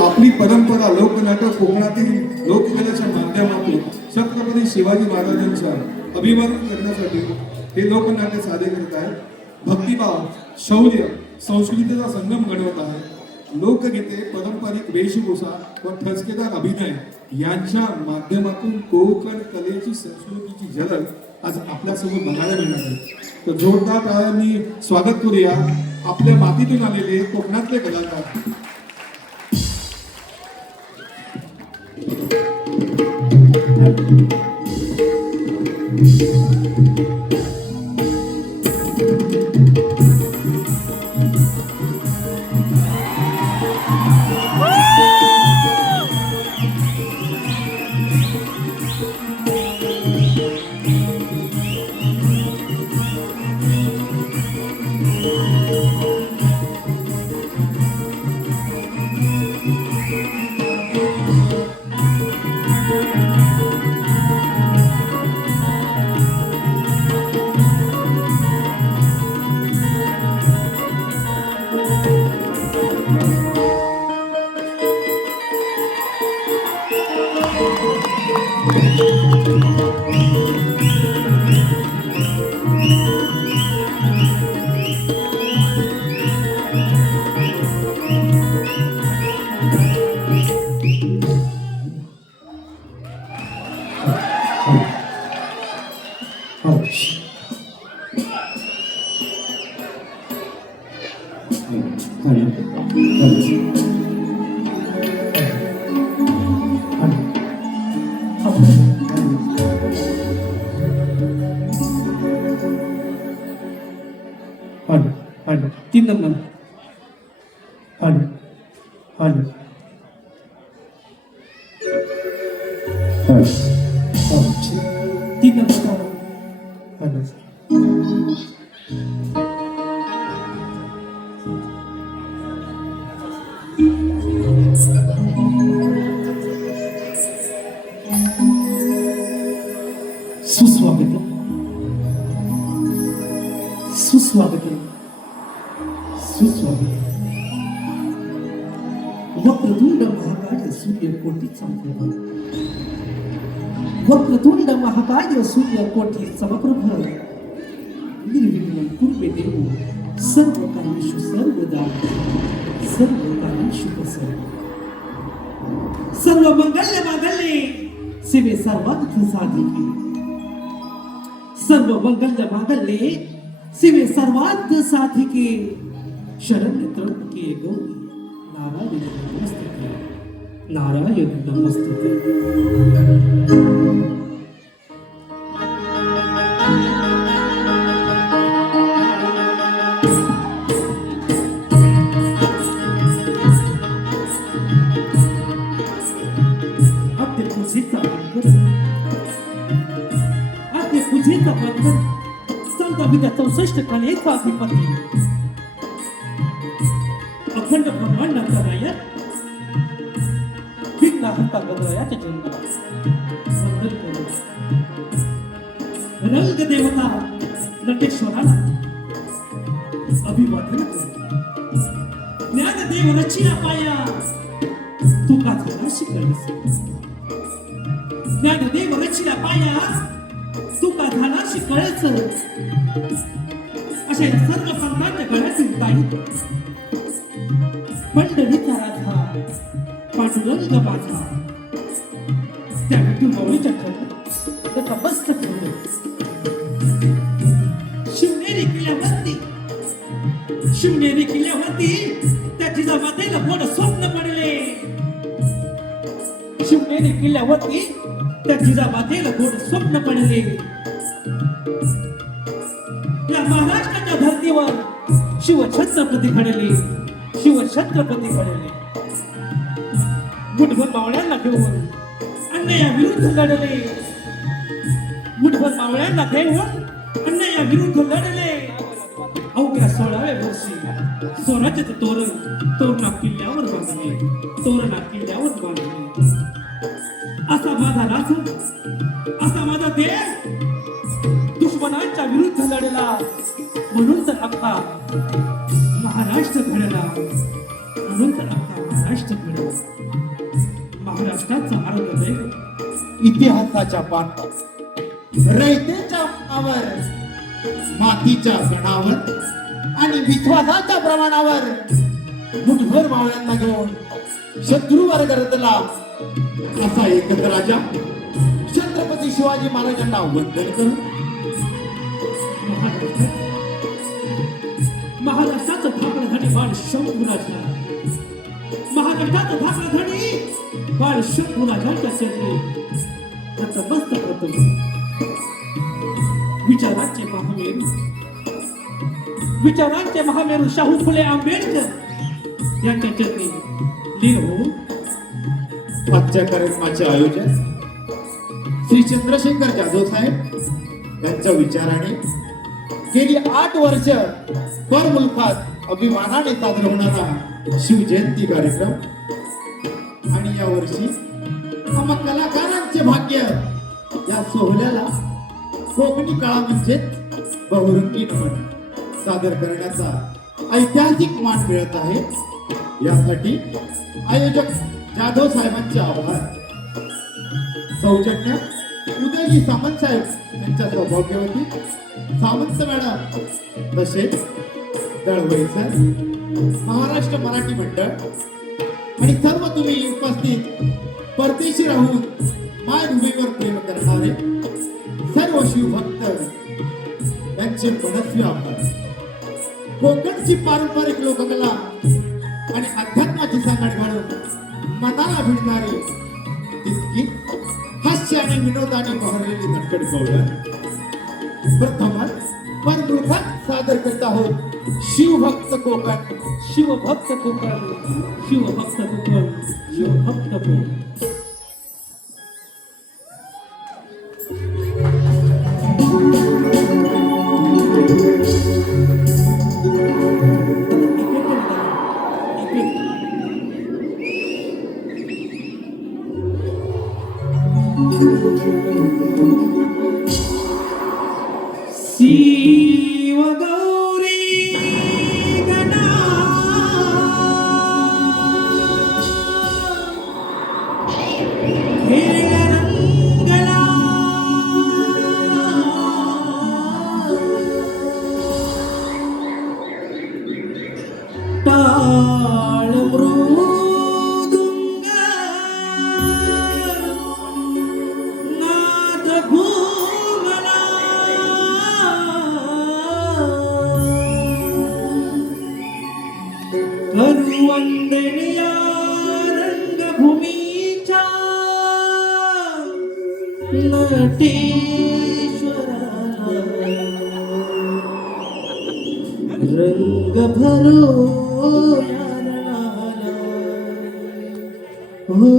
आपली परंपरा लोकनाटक कोकणातील लोककलेच्या माध्यमातून छत्रपती शिवाजी महाराजांचा अभिवादन करण्यासाठी हे लोकनाट्य सादर करत आहेत. भक्तिभाव, शौर्य, संस्कृतीचा संगम घडवत आहे. लोकगीते, पारंपरिक वेशभूषा व ठसकेदार अभिनय यांच्या माध्यमातून कोकण कलेची संस्कृतीची झलक आज आपल्यासमोर बघायला मिळणार आहे. तर जोरदार टाळ्यांनी स्वागत करूया आपल्या मातीतून आलेले कोकणातले कलाकार. तीन नंबर हॅलो हॅलो तीन नंबर हॅलो सुस्वागत सुस्वागत सुस्वागत. वक्रतुंड महाकाय सूर्यकोटी समप्रभ. वक्रतुंड महाकाय सूर्यकोटी समप्रभ. निर्विघ्नं कुर्वे देव सर्वकार्येषु सर्वदा. सर्वकार्येषु सर्वदा. सर्व मंगल्य मांगल्ये शिवे सर्वार्थ साधिके. सर्व मंगल्य मांगल्ये शिवे सर्वार्थ साधिके. शरण्य त्र्यंबके गौरी नारायण नमस्तुते. नारायण नमस्तुते. आद्य पूजेचा बंधन संत विद्या 64 कलेचा अधिपती अखंड ब्रह्मांडाचा नायक विघ्न हर्ता गणरायाच्या जन्मास वंदन करू. रंग देवता नटेश्वराला अभिवादन करू. ज्ञानदेव रचिला पाया तुका झाला शिकळस. ज्ञानदेव रचिला पाया तुका झाला शिकळस. अशा या सर्व संतांच्या गळ्यातील ताई पंढरीचा राधा पांडुरंग माझा. त्या विठू माऊलीच्या त्याचा मस्त ठेवलं. शिवनेरी किल्ल्यावरती त्या जिजामातेला मोठं स्वप्न पडले. शिवनेरी किल्ल्यावरती त्या जिजामातेला मोठं स्वप्न पडले. या महाराष्ट्राच्या धर्तीवर शिवछत्रपती घडले. शिवछत्रपती घडले. मुठभर मावळ्यांना घेऊन अन्यायाविरुद्ध लढले. मुठभर मावळ्यांना घेऊन अन्यायाविरुद्ध लढले. अवघ्या 16व्या वर्षी स्वराज्याचं तोरणा किल्ल्यावर बांधले. तोरणा किल्ल्यावर बांधले. असा माझा राजा, असा माझा देश दुश्मनांच्या विरुद्ध लढला. म्हणून तर अख्खा महाराष्ट्र घडला. म्हणून तर आता महाराष्ट्र घडवला. महाराष्ट्राचा आरोग्य इतिहासाच्या पाठात रयतेच्या मनावर, मातीच्या सणावर आणि विश्वासाच्या प्रमाणावर मुठभर मावळ्यांना घेऊन शत्रूवर गरजला असा एकच राजा छत्रपती शिवाजी महाराजांना वंदन करून महाराष्ट्राचं थापड धनी बाळ शंभूराजा, महाराष्ट्राचं थापड धनी बाळ शंभूराजांच्या चरणी नतमस्तक होतो. विचारांचे महामेरू शाहू फुले आंबेडकर यांच्या चरणी लीन होऊन आजच्या कार्यक्रमाचे आयोजन श्री चंद्रशेखर जाधव साहेब यांच्या विचाराने गेली 8 वर्ष पर मुलखात अभिमानाने साजरा होणारा शिवजयंती कार्यक्रम आणि या वर्षी आम्हा कलाकारांचे भाग्य या सोहळ्याला कोकणी काळा म्हणजे बहुरंगी नमन सादर करण्याचा ऐतिहासिक मान मिळत आहे. यासाठी आयोजक जाधव साहेबांचे आभार. सौजन्य उदयजी सामंत साहेब यांच्या सौभाग्यवती सामंत मॅडम तसेच दळवई सर, महाराष्ट्र मराठी मंडळ आणि सर्व तुम्ही उपस्थित परदेशी राहून मायभूमीवर प्रेम करणारे सर्व शिवभक्त यांचे मनस्वी आभार. कोकणची पारंपरिक लोककला आणि अध्यात्माची सांगड घालून मनाला भिडणारी तितकी हास्य आणि विनोदाने बहरलेली नटकट गवळण प्रथमच परमुखात सादर करत आहोत शिवभक्त कोकण. शिवभक्त कोकण, शिवभक्त कोकण, शिवभक्त कोकण. शिव गौरी गणा हे रंगला टाळ मृदुंग नाद घुमला करुवंदनिया रंगभूमीच्या नटेश्वराला रंग भरो या रणाला. हो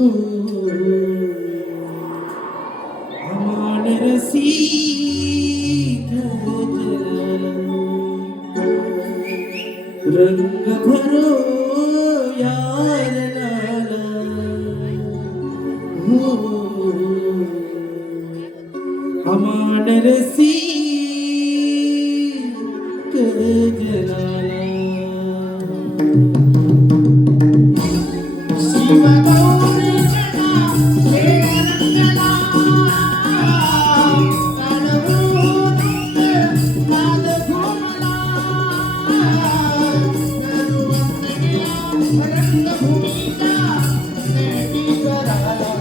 अमान रसिक रंग भरो यार लाला. हो अमान रसिक जलाला. शिव गौरी गणा हे रंगला ताडवून नाद घुमला करुवंदनिया रंगभूमीचा नटीश्वराला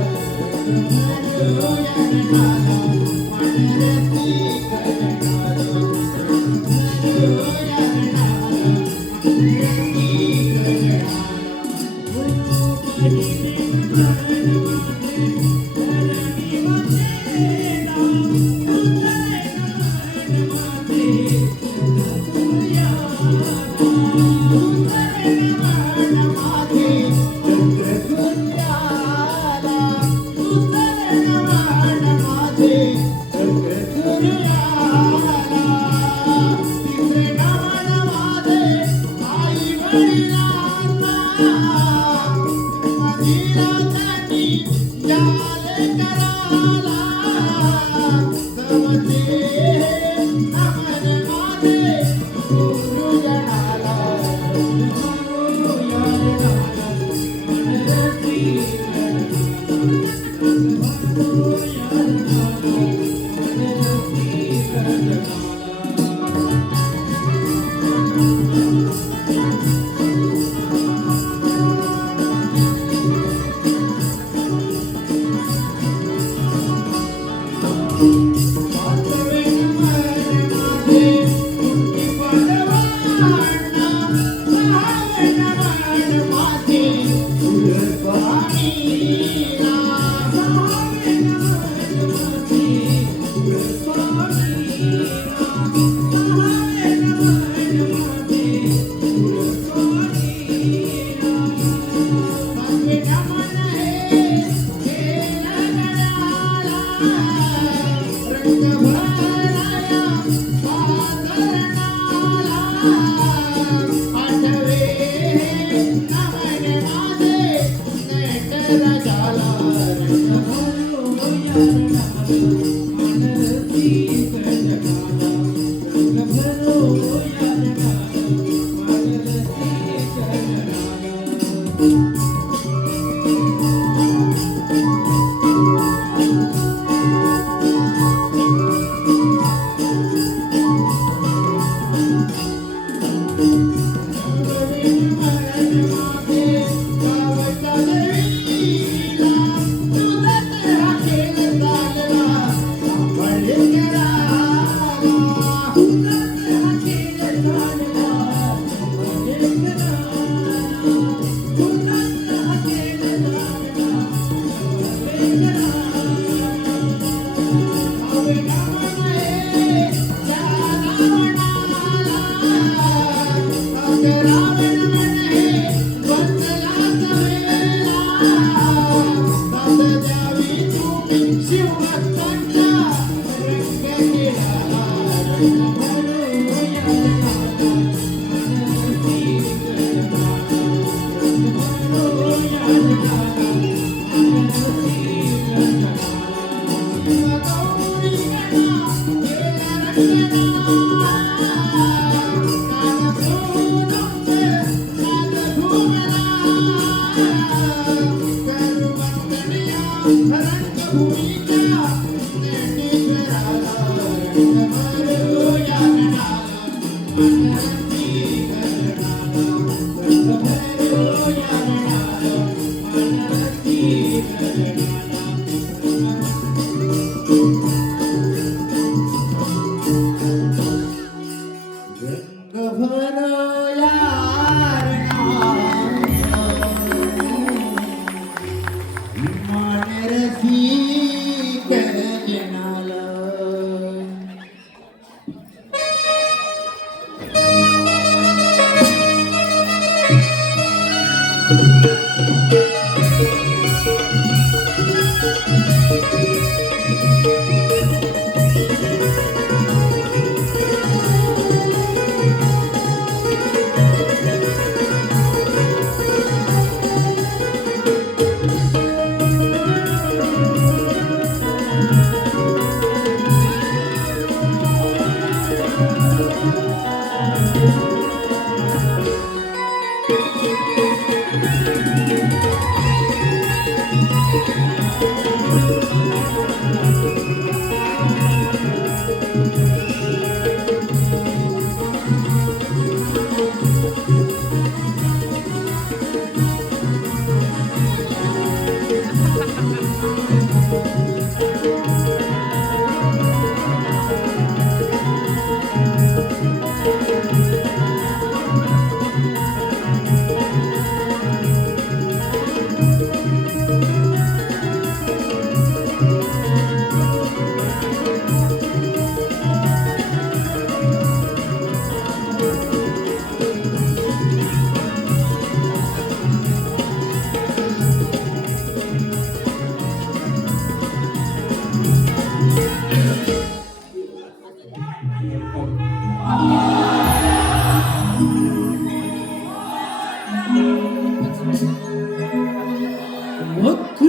Oh, झाला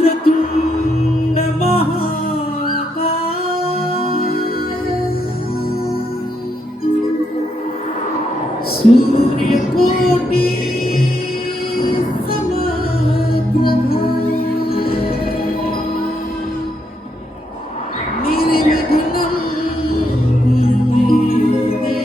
वक्रतुंड महाकाय सूर्यकोटि समप्रभा निर्विघ्नं कुरु मे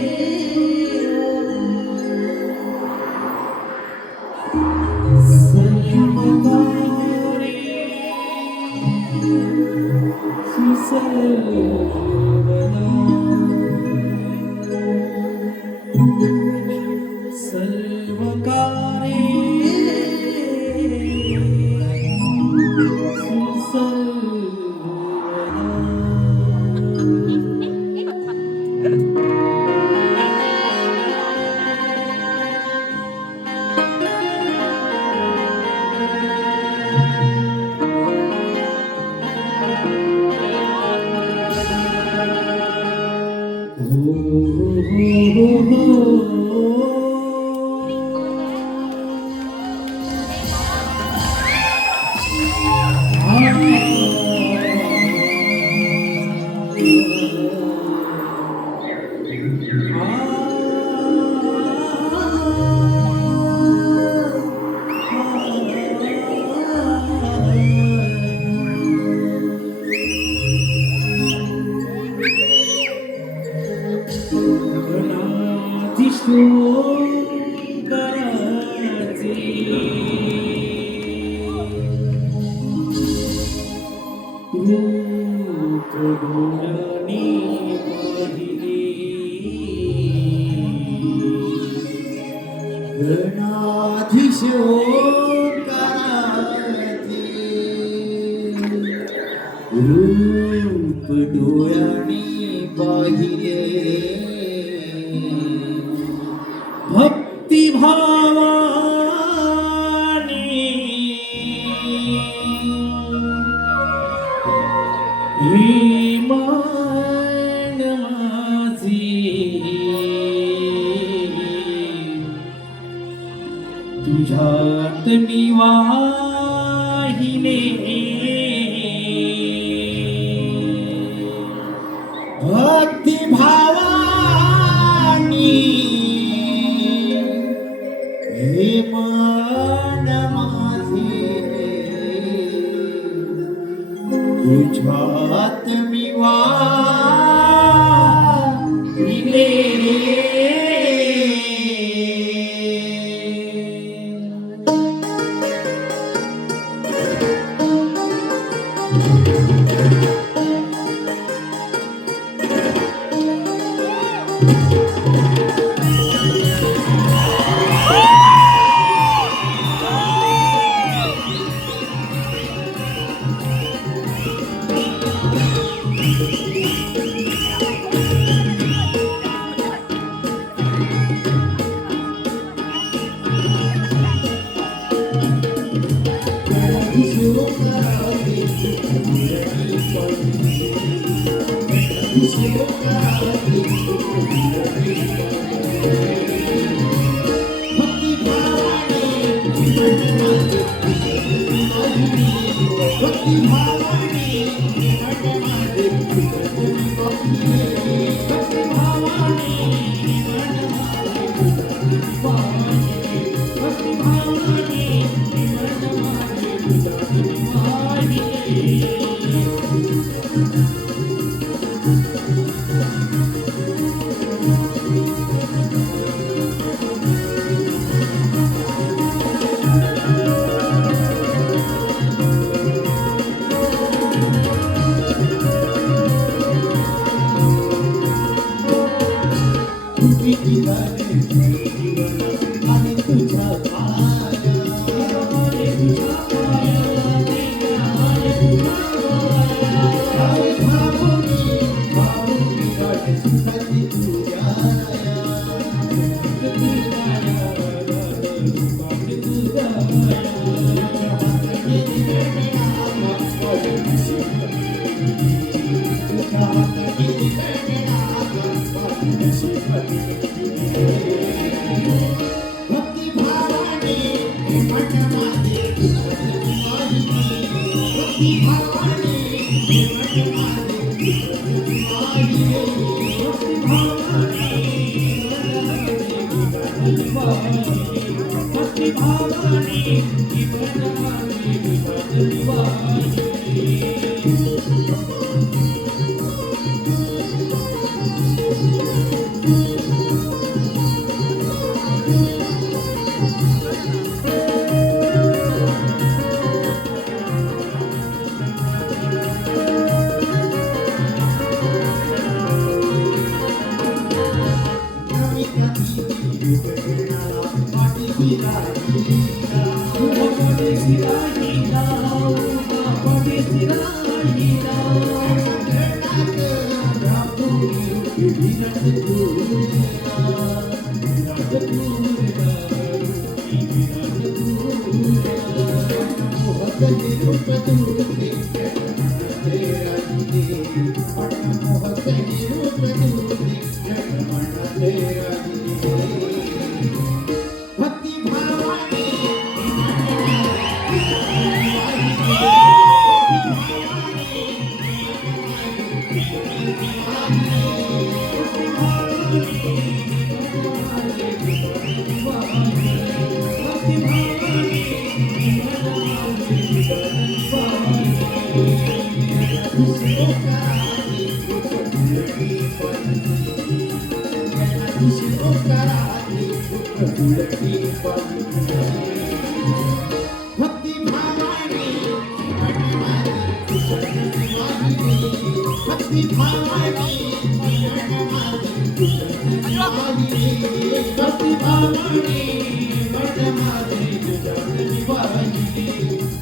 डोळ्याने पाहिले भक्ती भावाने ही मान माझी तुझ्यात मी वाहिने भक्ती भावानी हे मन माझे तुझ्यात मी वाहिले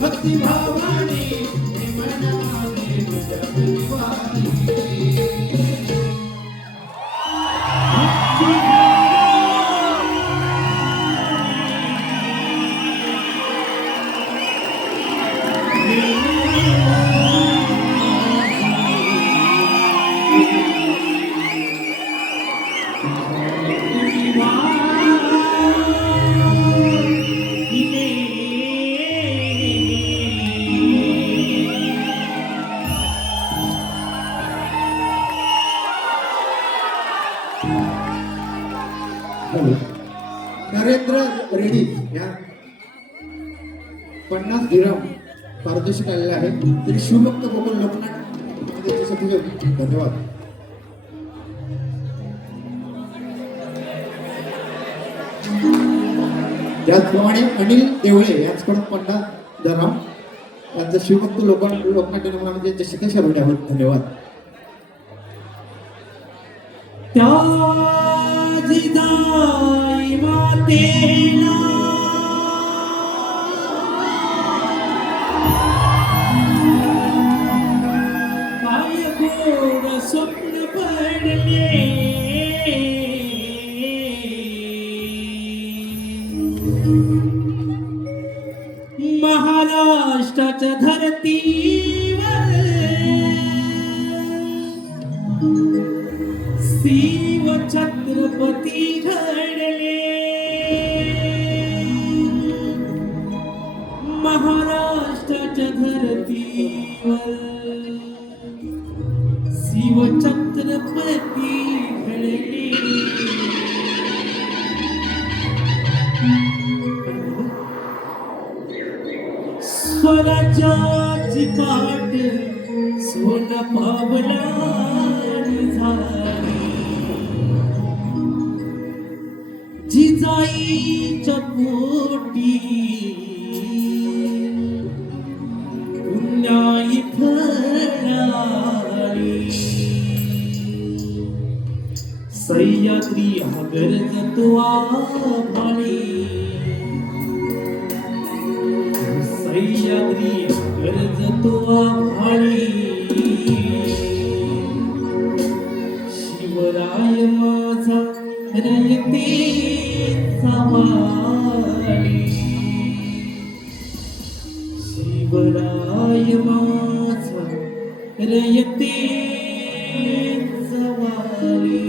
भक्ती भावाने मन माझे तुझ्या 50 दिरम पारितोषिक आलेले आहे. तरी शिवभक्त गोकुळ लोकनाट्य त्याच्यासाठी धन्यवाद. त्याचप्रमाणे अनिल देवळे यांच्याकडून 50 दिरम त्यांचं शिवभक्त लोकनाट्य नमुनामध्ये जसे शरवणे आहोत. धन्यवाद. त्या जिजाई मातेला काय गोड स्वप्न पडले महाराष्ट्राच्या धरतीवर शिव छत्रपती घडले महाराष्ट्राच्या धरतीवर शिव छत्रपती घडले. स्वराज्याची पाट सोन पावलानी झाली जिजाईच्या पोटी पुण्याई फळाली सह्याद्री गरजतो आभाळी सह्याद्री गरजतो आभाळी शिवराय माझा रयतेचा वाली शिवराय माझा रयतेचा वाली.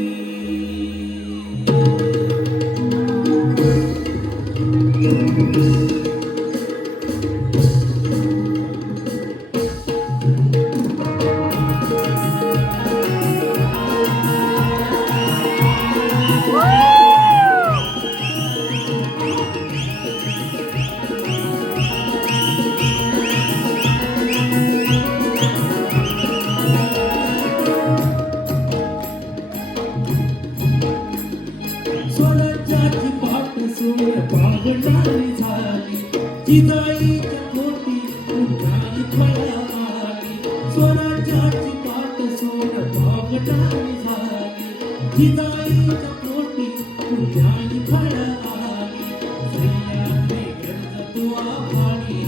स्वराज्याची पाठ सोड पावलानी झाली जिजाईच्या पोटी पुण्याई फळाली स्वराज्याची पाठ सोड पावलानी झाली जिजाईच्या पोटी पुण्याई फळाली सह्याद्री गरजतो आभाळी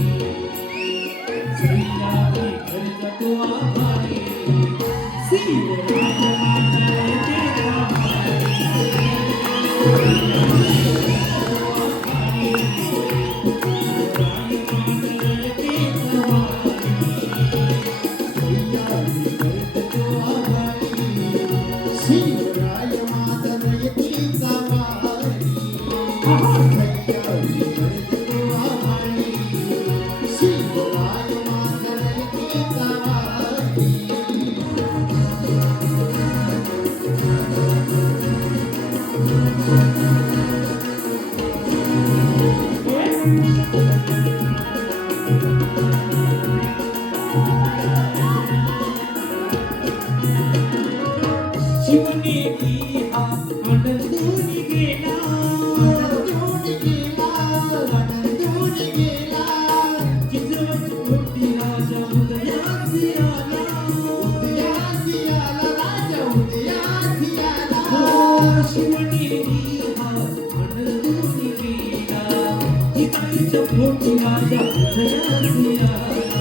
सह्याद्री गरजतो आभाळी शिवराय माझा रयतेचा शिवराय माझा रयतेचा वाली शिवराय माझा रयतेचा वाली. शिवनेरी हा आनंदून गेला जिजाऊची पोटी राजा उदयासी आला शिवनेरी हा आनंदून गेला जिजाऊच्या पोटी राजा उदयासी आला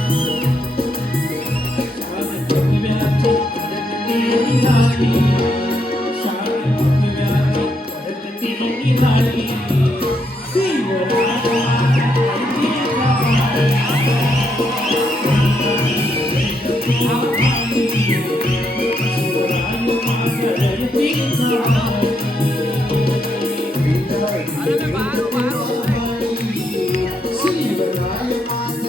शिवराय माझा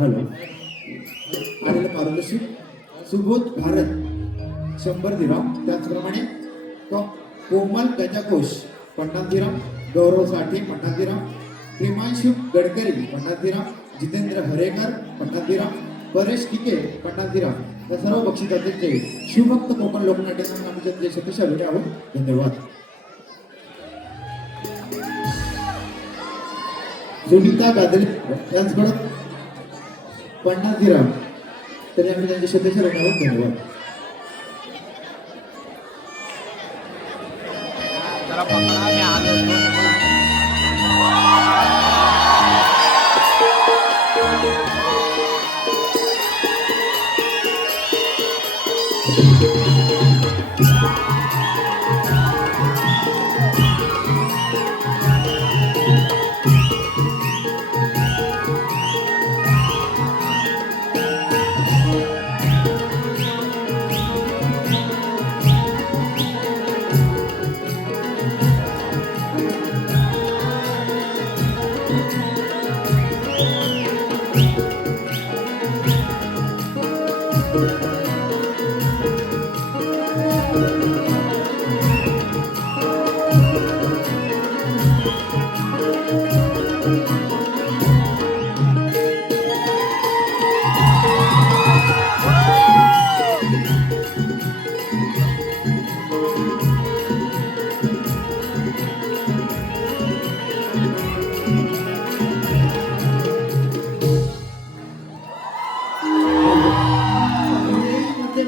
हॅलो आलेलं पारितोषिक सुबोध भारत 100 दिराम. त्याचप्रमाणे Komal Gajakosh 50 dirham. Gaurav Sathe 50 dirham. Premanshu Gadkari 50 dirham. Jitendra Harekar 50 dirham. Paresh Tike 50 dirham. या सर्व बक्षिसाचे शिवभक्त कोकण लोकनाट्य संघाचे जे सदस्य आलेले आहोत. धन्यवाद. सुनीता गादरे यांच्याकडून 50 दिराम. तरी आम्ही त्यांचे सदस्य आलेले आहोत. धन्यवाद.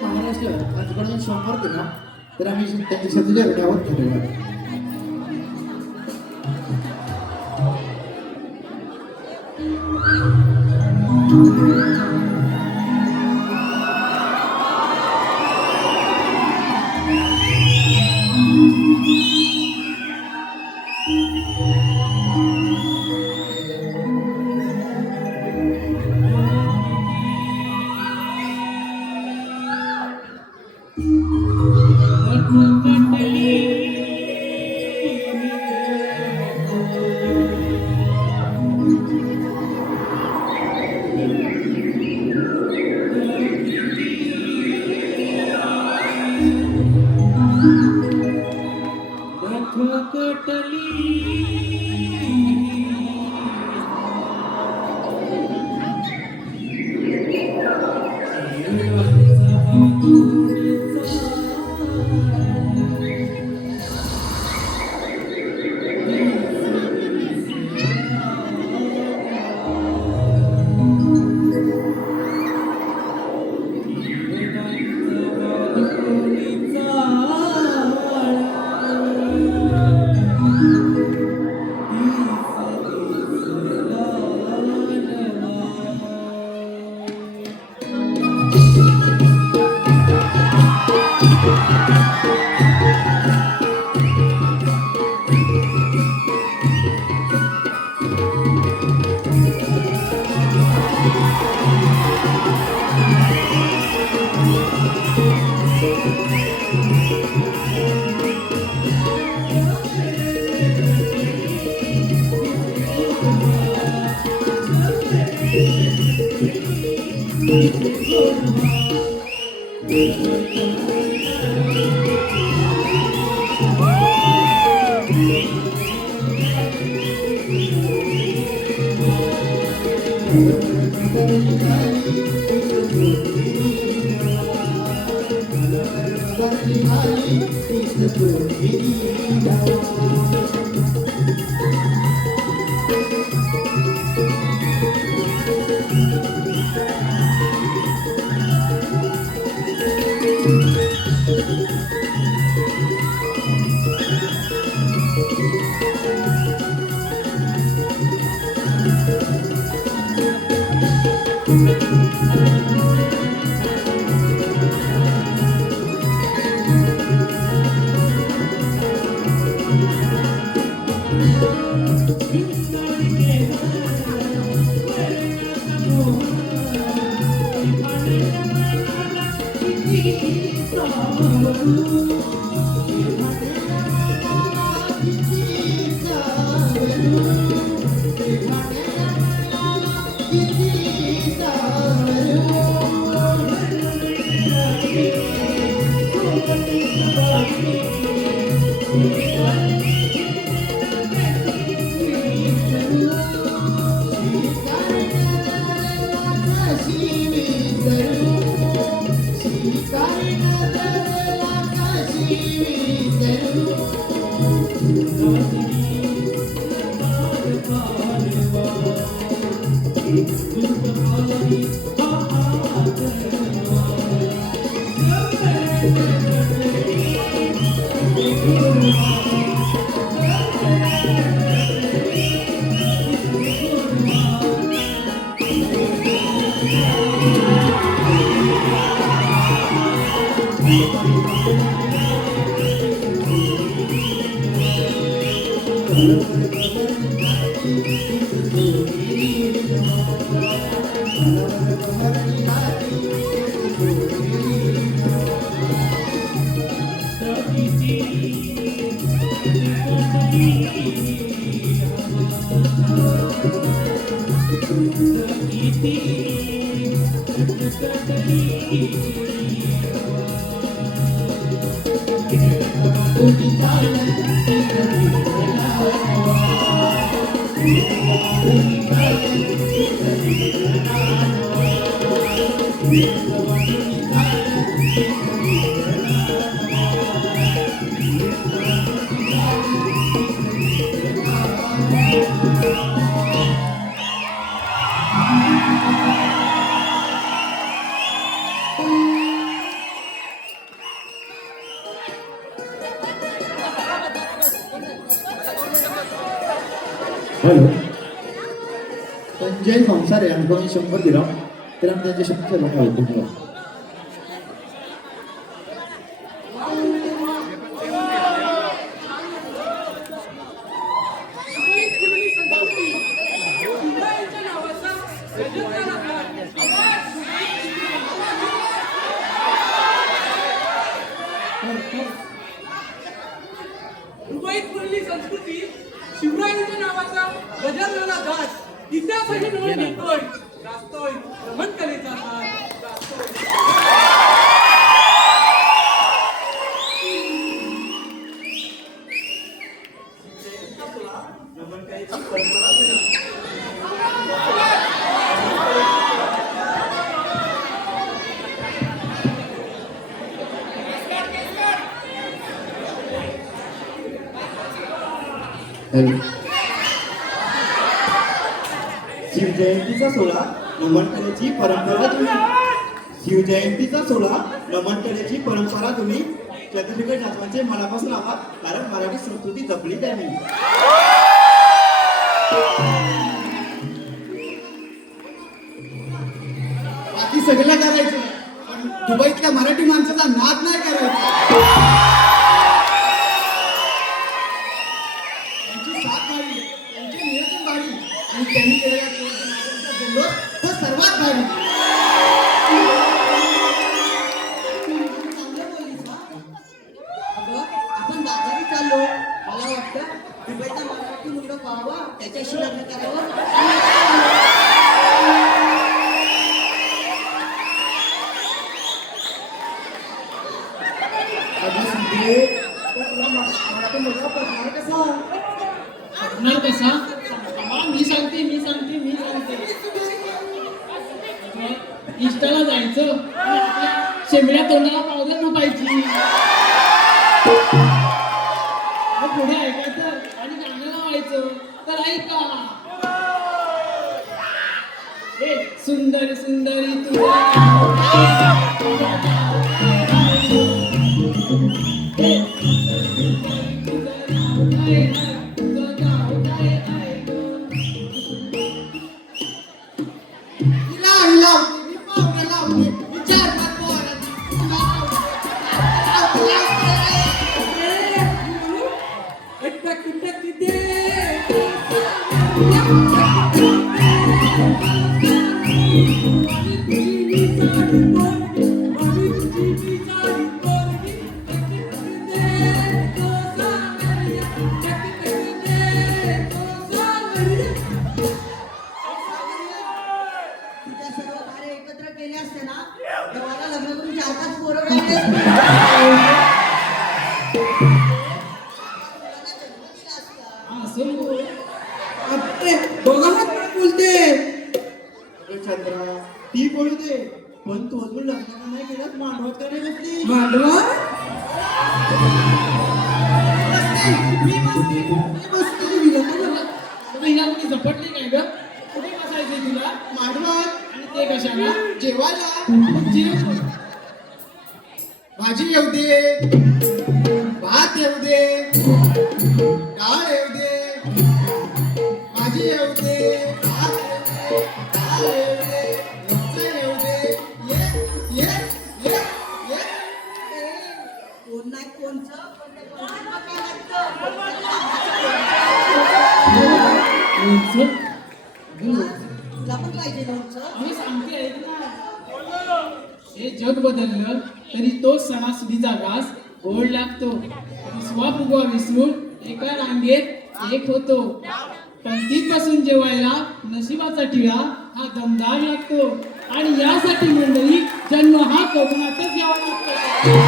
महाराष्ट्र त्यांच्याकडून 100 दिराम. तर आम्ही त्यांचे सदस्य आलेले आहोत. धन्यवाद. हॅलो संजय संसार यांच्याकडून 100 दिला तर आम्ही त्यांचे शब्द धन्यवाद. मुंबईत बोलली संस्कृती शिवरायांच्या नावाचा गजाननाला दास इतिहासाची नोंद घेतोय गाजतोय रमण कलेचा हात गाजतोय. शिवजयंतीचा सोहळा नमन कलेची परंपरा तुम्ही शिवजयंतीचा सोहळा नमन कलेची परंपरा तुम्ही चंद्रशेखर शास्त्रींचे मनापासून आभार कारण मराठी संस्कृती जपली त्यांनी. बाकी सगळं करायचं पण दुबईतल्या मराठी माणसाचा नाद नाही करायचा. त्यांची साथ भारी, त्यांचे नियोजन भारी आणि त्यांनी केलेला जल्लोष तो सर्वात भारी. अगं, आपण बाजारी चाललो मला वाटतं दुबईचा मराठी मुलगा पाहावा त्याच्याशी लग्न करावं. अगं सुधीर, पण तुला मराठी मुलगा पटणार कसा? पटणार कसा? मी सांगते इष्टाला जायचं आणि आपल्या शेंबड्या तोंडाला पावडर रुपायची मग पुढे ऐकायचं आणि गाणं लावायचं तर ऐका हे सुंदर सुंदरी तुझं नाव काय? तुझं नाव काय? हे तुझं नाव काय? तुझं नाव काय आहे? हिला मी पाहुणे लावले विचार तुझ्या सर्व कार्य एकत्र केले असते ना तेव्हा लग्न करून 4-5 पोरं राहिले असते. दोघांना पण बोलते अगं चंद्रा, ती बोलू दे पण तू अजून लग्न नाही केलं मांडवत का नाही बसली? मांडवा हिला कोणी झपटली काय ग कुठे बसायचंय तुला मांडवात आणि ते कशाला जेवायला जेव भाजी येऊ दे, भात येऊ दे, डाळ येऊ दे, भाजी येऊ दे, भात येऊ दे, डाळ येऊ दे, लोणचं येऊ दे. ये ये ये ये कोण नाही कोणचं पण ते कोणाला काय लोणचं लागतं तुला पण पाहिजे लोणचं आम्ही सांगते ऐक ना हे जग बदललं तरी तो सणासुदीचा घास गोड लागतो विसवा फुगवा विसरून एका रांगेत एक होतो पंक्तीत बसून जेवायला नशिबाचा टिळा हा दमदार लागतो आणि यासाठी मंडळी जन्म हा कोकणातच घ्यावा लागतो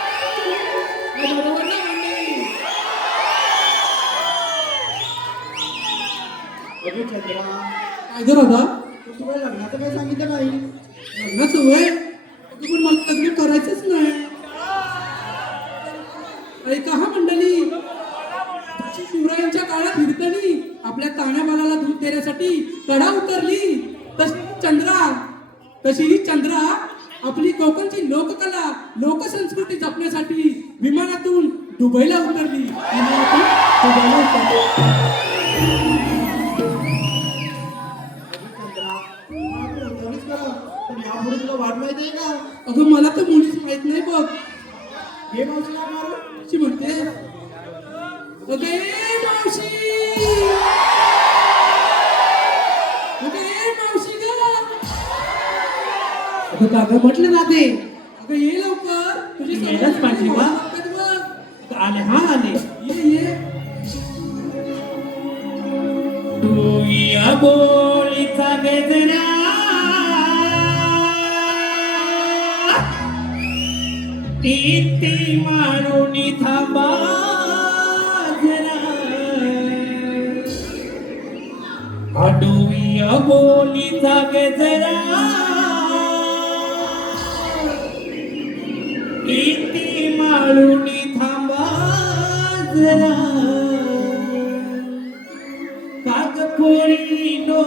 काय बरोबर ना मंडळी अगं चंद्रा काय जर होता तू तुला लग्नाचं काय सांगितलं नाही? लग्नाचं वय पण मला लग्न करायचंच नाही ऐका हा मंडळी शिवरायांच्या काळात हिरकणी आपल्या ताण्या बाळाला दूध देण्यासाठी कडा उतरली तशी ही चंद्रा आपली कोकणची लोककला लोकसंस्कृती जपण्यासाठी विमानातून दुबईला उतरली पण यापुढे तुला वाट माहिती आहे का? अगं मला तर मुलीच माहित नाही बघ हे मावशीला मारू? अशी म्हणते अगं ए मावशी अगं ए मावशी ग अगं काका म्हटलं ना ते अगं ये लवकर तुझी यायलाच पाहिजे बा. आले हा आले ये तू या बोलीचा गजरा किती मारून थांबा जरा अडूया बोलीचा गजरा किती मारून थांबा जरा कागपोरीनो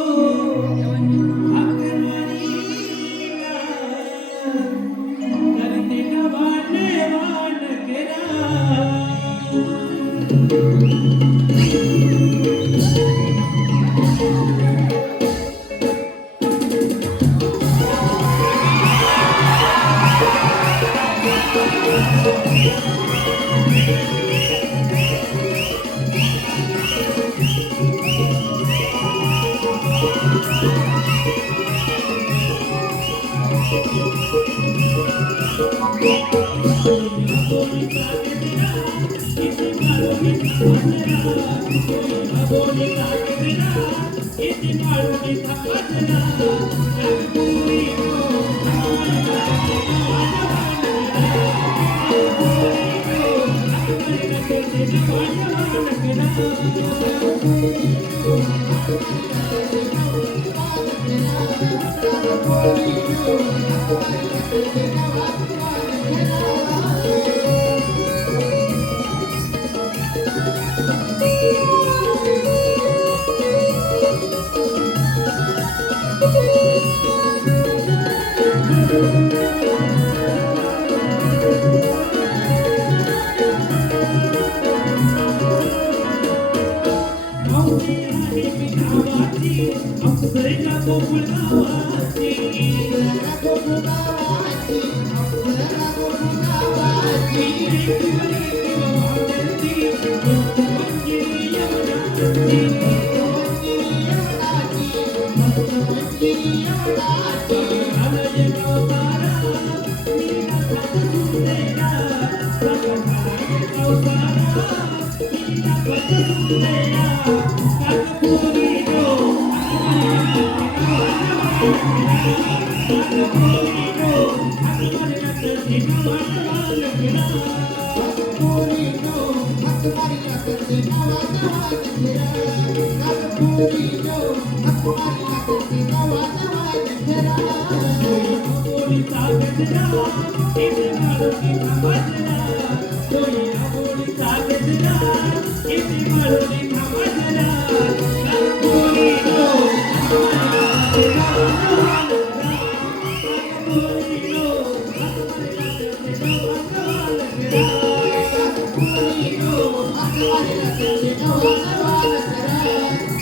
It's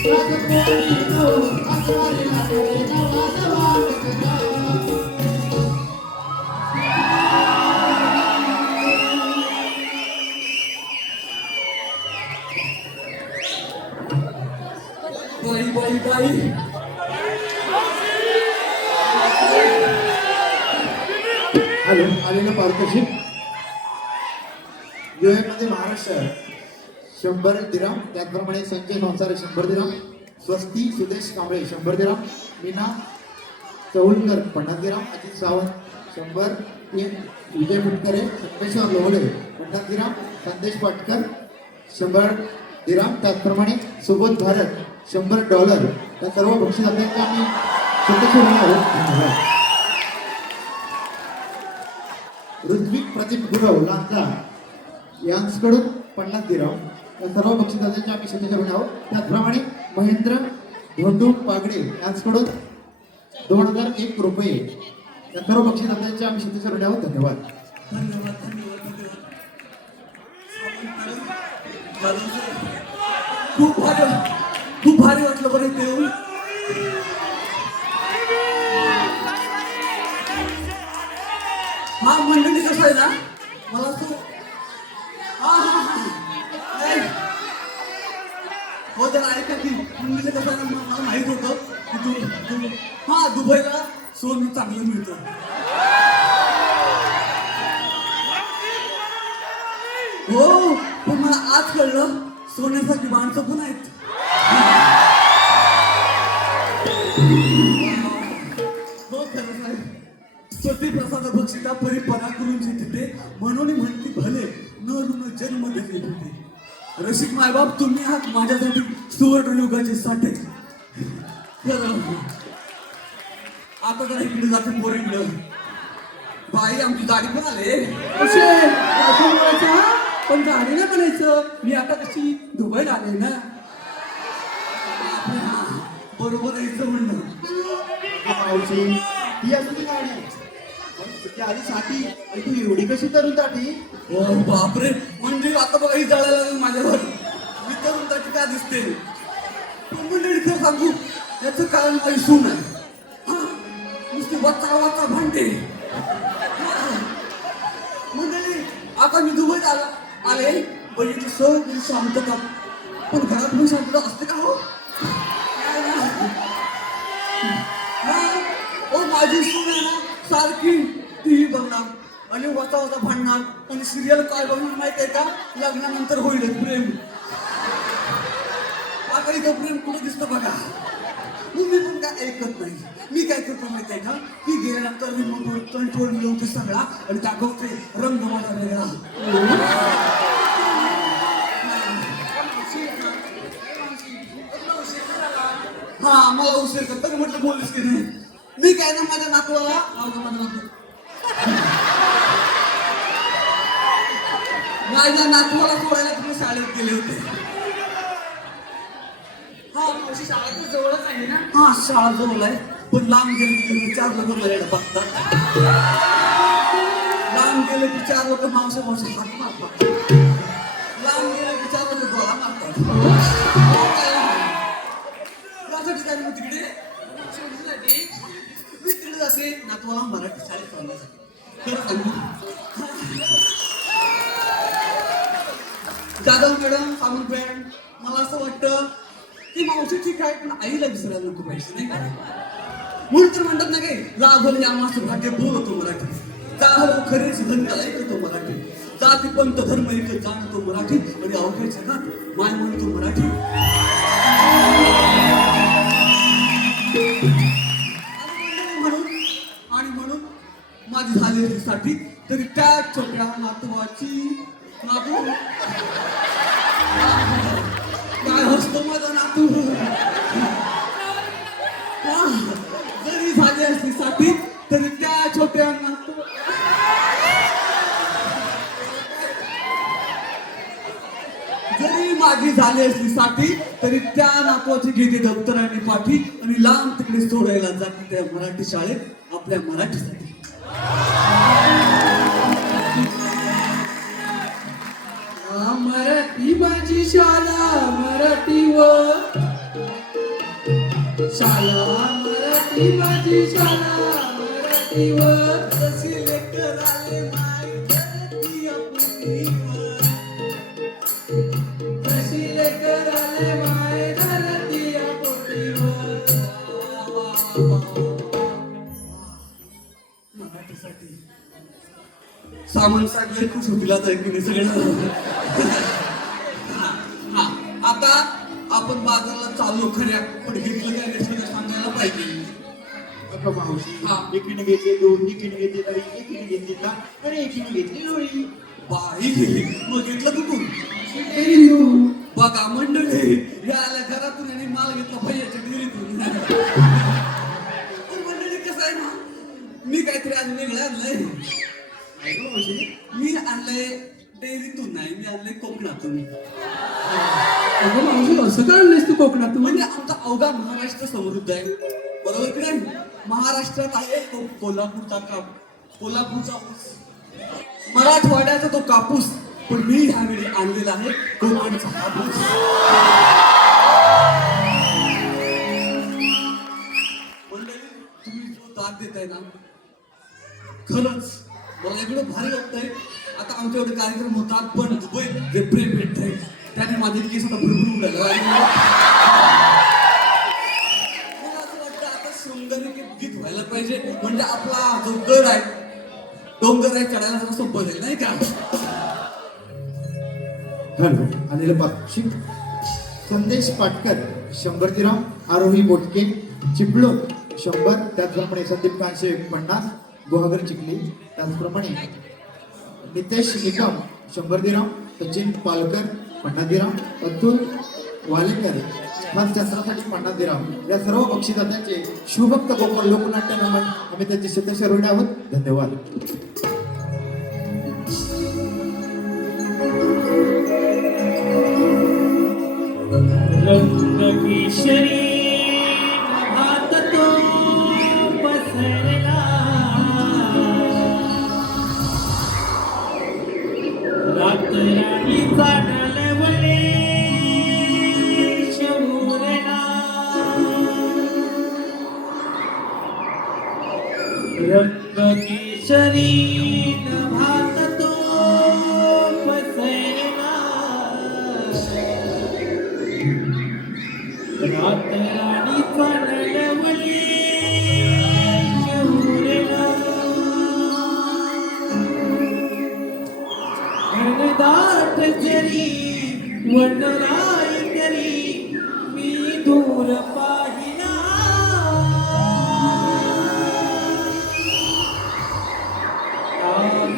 बाई बाई बाई आलेलं पारितोषिक मध्ये महाराष्ट्र 100 दिराम, त्याचप्रमाणे संजय संसारे 100 dirham, Swasti Sudesh Kamble 100 dirham, Meena Chaulkar 50 dirham, Ajit Sawant 100, विजय फुटकरे, संगमेश्वर लोहले 50 दिराम, संदेश पाटकर 100 दिराम, त्याचप्रमाणे सुबोध भारत $100. त्या सर्व बक्षिसांचा आम्ही सदस्य होणार आहोत. धन्यवाद. ऋत्विक प्रदीप गुरव लांजा यांच्याकडून 50 दिराम, या सर्व बक्षिसांचे आम्ही सदस्य होणार आहोत. त्याचप्रमाणे महेंद्र धोंडू पागडे यांच्याकडून $2001, या सर्व बक्षिसांचे आम्ही सदस्य होणार आहोत. धन्यवाद. धन्यवाद धन्यवाद धन्यवाद. खूप भारी वाटलं बरं इथे येऊन. हा मंडळी कसं आहे ना, मला असं नाही. हो जरा ऐका की मंडळी कसं आहे ना, मला माहित होतं की दुबईला सोनं चांगलं मिळतं. हो पण मला आज कळलं सोन्यासारखी माणसं पण आहेत. हो खरंच आहे. सती प्रसाद बक्षिता परिपरा करून जिथे म्हणून म्हणती भले न ऋण जन्म देते होते. रसिक मायबाप तुम्ही आहात माझ्यासाठी सुवर्ण युगाचे साठे. आता जरा इकडे जाते पोरीकडं. बाई आमची गाडी पण आले. असे आपण बोलायचं हा? पण गाडी नाही म्हणायचं. मी आता कशी दुबईला आले ना. बरोबर यायचं म्हणणं. मावशी ती असली गाडी ती आधी साठी आणि तू एवढी कशी तरुण ताटी? ओ बापरे, म्हणजे आता बघा ही जळायला लागली माझ्यावर. मी तरुण ताटी का दिसते? पण मंडळी खरं सांगू, याचं कारण काही सून आहे. नुसती वाचा वाचा भांडे. मंडळी आता मी दुबईत आले बघितली सगळी शांतता, पण घरात पण शांतता असते का हो? ओ माझी सून आहे ना सारखी टीव्ही बघणार आणि वाचा वाचा भांडणार आणि सिरियल काय बघणार माहित आहे का? लग्नानंतर होईल प्रेम. आता इथं प्रेम कुठं दिसतं बघा. मी पण काय ऐकत नाही. मी काय करतो माहिती आहे का? की गेल्यानंतर मी मग कंट्रोल मिळवते सगळा आणि दाखवते रंग माझा वेगळा. हा मला उशीर कर तरी म्हटलं बोललीस की नाही. मी काय ना माझ्या नातवाला माझ्या नातवाला सोडायला तुम्ही शाळेत गेले होते. हा मावशी शाळा तर जवळच आहे ना. हा शाळा जवळ आहे पण लांब गेले की 4 लोक मला बघतात. लांब गेले की 4 लोक मावशा मावशी हात मारतात. लांब गेले की 4 लोक डोळा मारतात. यासाठी काय मी तिकडे मी तिकडे जाते नातवाला मराठी शाळेत सोडण्यासाठी. खरं सांगू जाधव मॅडम सामंत मॅडम, मला असं वाटतं की मावशी ठीक आहे पण आईला विसरायला नको पाहिजे नाही का? म्हणून तर म्हणतात ना काय, लाभले आम्हास भाग्य बोलतो मराठी, जाहलो खरेच धन्य ऐकतो मराठी, जाती पंत धर्म एक जाणतो मराठी आणि अवघड जगात माय म्हणतो मराठी. म्हणून माझी झाली साठी तरी त्या छोट्या नातवाची नातू काय हसतो माझा नातू. जरी झाली असली साठी तरी त्या छोट्या नातू जरी माझी झाली असली साठी तरी त्या नातवाची घेते दप्तराने पाठी आणि लांब तिकडे सोडायला जाते त्या मराठी शाळेत आपल्या मराठीसाठी. मराठी माझी शाळा मराठीवर शाळा मराठी माझी शाळा मराठीवर कशी लेकर आले माय धरती आपलीवर. कशी लेकर आले माय धरती या पोटीवर. मराठीसाठी सामान साहेब खूप सुटीला ऐकून सगळं. हा, आता आपण बाजाराला चाललो खऱ्या पण घेतलं काय नाही सगळं सांगायला पाहिजे. अगं मावशी हा. एकीने घेतले दूध, एकीने घेतली दही, एकीने घेतली ताक आणि एकीने घेतली लोणी. बाई मग घेतलं कुठून बघा मंडळी या आल्या घरातून आणि माल घेतला भैयाच्या डेअरीतून. पण मंडळी कसं आहे ना मी काहीतरी आज वेगळं आणलंय. अगं मावशी मी आणलंय डेअरीतून नाही मी आणलंय कोकणातून. अगं मावशी असं काय आणलंयस तू कोकणातून? म्हणजे आमचा अवघा महाराष्ट्र समृद्ध आहे बरोबर की नाही. महाराष्ट्रात आहे कोल्हापूरचा ऊस, मराठवाड्याचा तो कापूस, पण मी ह्यावेळी आणलेला आहे कोकणचा कापूस. मंडळी तुम्ही जो दाद देताय ना खरंच मला एवढं भारी वाटतंय. आता आमच्याकडे कार्यक्रम होतात पण दुबईत जे प्रेम भेटतंय त्याने माझे केस आता भरभरून उडाले. मला असं वाटतं आता शृंगारी गीत व्हायला पाहिजे म्हणजे आपला जो गड आहे डोंगर आहे चढायला जरा सोपं जाईल नाही का. हॅलो अनिल पाक्षिक, संदेश पाटकर 100 दिराम, आरोही बोटके चिपळूण 100, त्याचप्रमाणे संदीप कांशे 50, गुहागर चिखली, त्याचप्रमाणे नितेश निकम 100 दिराम, सचिन पालकर 50 दिराम, अतुल वालेकर खास शास्त्रासाठी 50 दिराम. या सर्व बक्षीदात्यांचे शिवभक्त कोकण लोकनाट्य नमन आम्ही त्यांचे शतशरण आहोत. धन्यवाद. रंगकेशरी नभात तो पसरला, रातराणीचा डलवले शमुरला. रंगकेशरी नभात तो पसरला, रातराणीचा डलवले शमुरला. घनदाट जरी वनराई करी मी दूर पाहिला,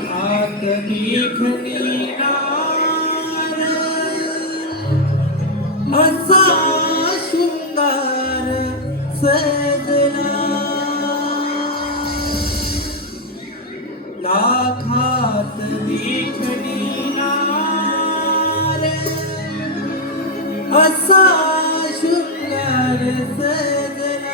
हात देखणी नार असा शृंगार सजला. लाखात देखणी नार असा शृंगार सजला.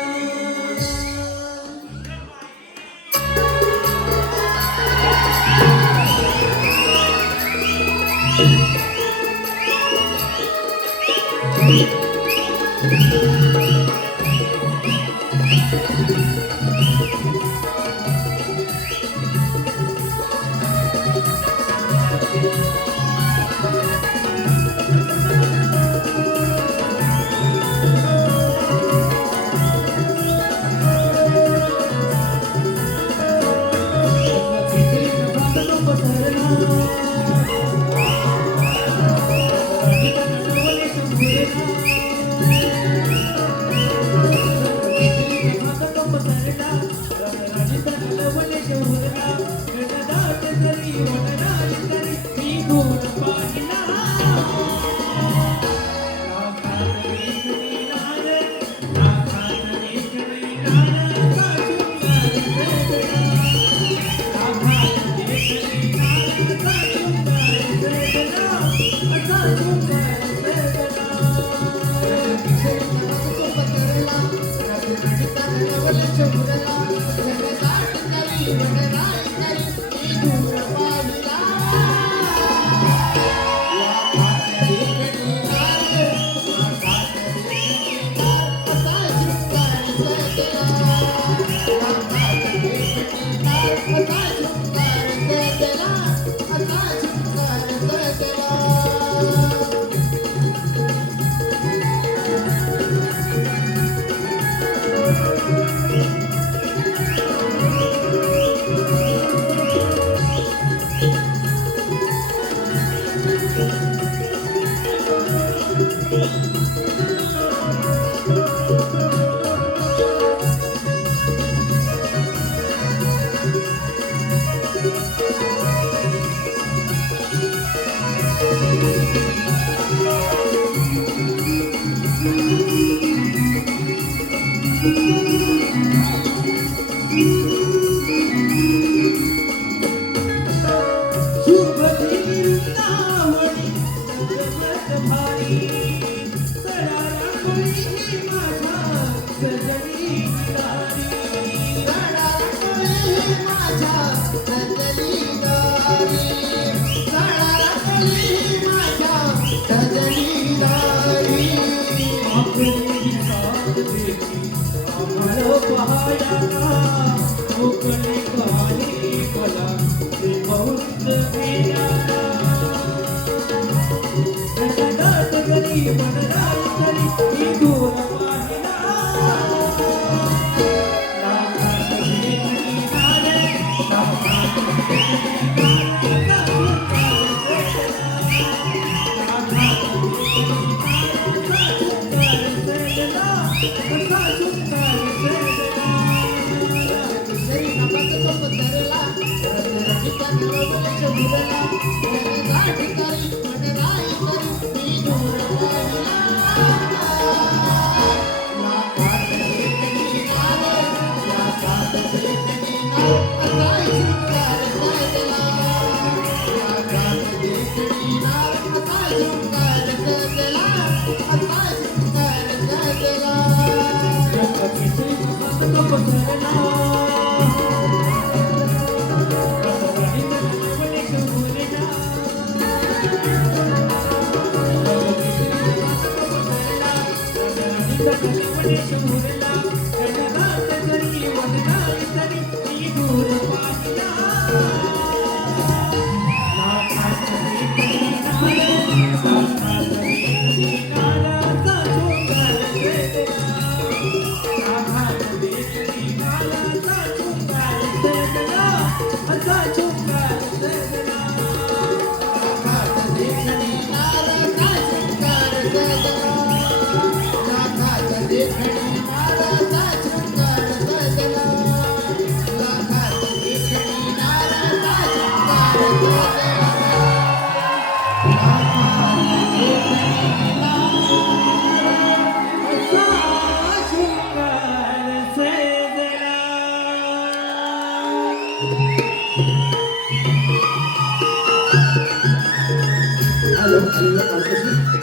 हॅलो श्रीला कालकशी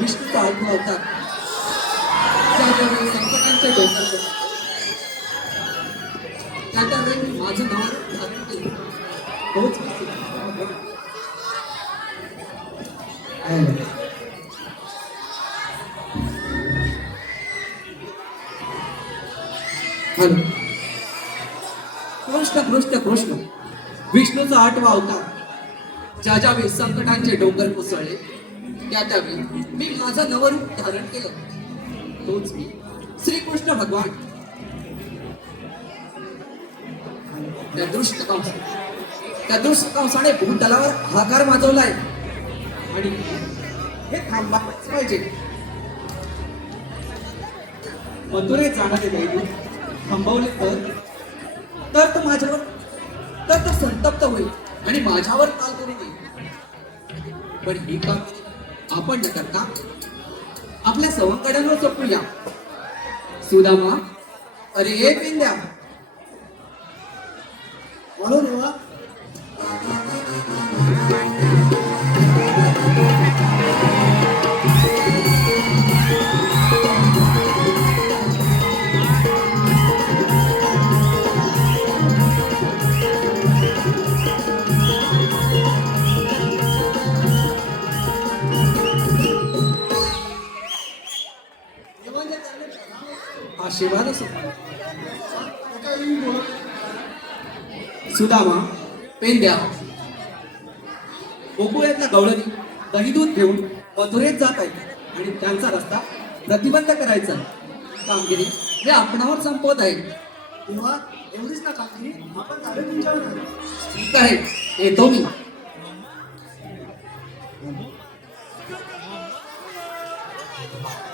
विष्णूचा आत्मा होता त्यावेळी संकटांचे डोंगर त्यावेळी माझं नाव धारण केलं तोच हॅलो कृष्ण कृष्ण कृष्ण विष्णूचा आठवा अवतार ज्या वेळी संकटांचे डोंगर कोसळले त्यावेळी मी माझं नवरूप धारण केलं तोच मी श्रीकृष्ण भगवान त्या दृष्ट कंसाने भूतलावर हाकार माजवलाय आणि हे थांबायच पाहिजे मथुरेत जाणारे दैवत थांबवले तर तो माझ्यावर तर तो संतप्त होईल आणि माझ्यावर काल करू नये पण ही काम आपण न करता आपल्या सवंगड्यांवर चपूया सुदामा अरे हे पिंद्या म्हणून देवा आशीर्वाद असो काही बोलत सुदामा पेन द्या. गोकुळातल्या गवळणी दही दूध घेऊन मथुरेत जात आहेत आणि त्यांचा रस्ता प्रतिबंध करायचा. कामगिरी हे आपणावर संपवत आहे. तेव्हा एवढीच ना कामगिरी आपण झालं तुमच्यावर ठीक आहे, येतो मी.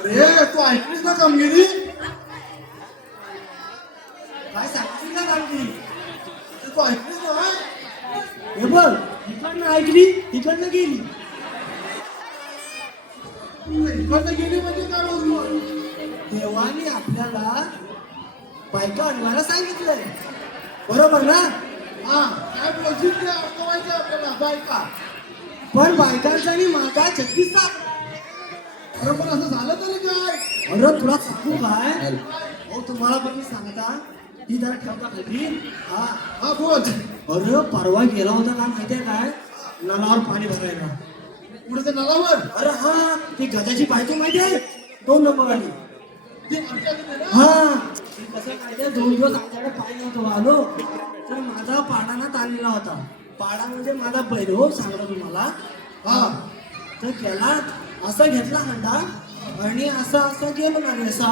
अरे तू ऐकलीस ना कामगिरी काय सांगितली ना कामगिरी तू ऐकलीस ना हे बघ इकडनं ऐकली तिकडनं गेली इकडनं गेली म्हणजे काय बोलतो देवाने आपल्याला बायका आणवायला सांगितलंय बरोबर ना हा काय बोलशील ते अडकवायचं आपल्याला बायका पण बायकांचा आणि माझा 36 अरे पण असं झालं तरी काय अरे तुला सांगू काय हो तुम्हाला पण मी सांगता ती जरा ठेवता खाली हा हा बोल अरे परवा गेला होता का माहितीये काय नलावर पाणी भरायला पुढे ते नलावर अरे हा ती गजाची बायको माहितीये 2 नंबर आली हा ते कसं माहितीये 2 दिवस आमच्याकडे पाणी नव्हतं आलो तर माझा पाडानात आणलेला होता पाडा म्हणजे माझा बैल हो सांगतो तुम्हाला हा तर त्याला असं घेतला हंडा आणि असं गेलो ना रेसा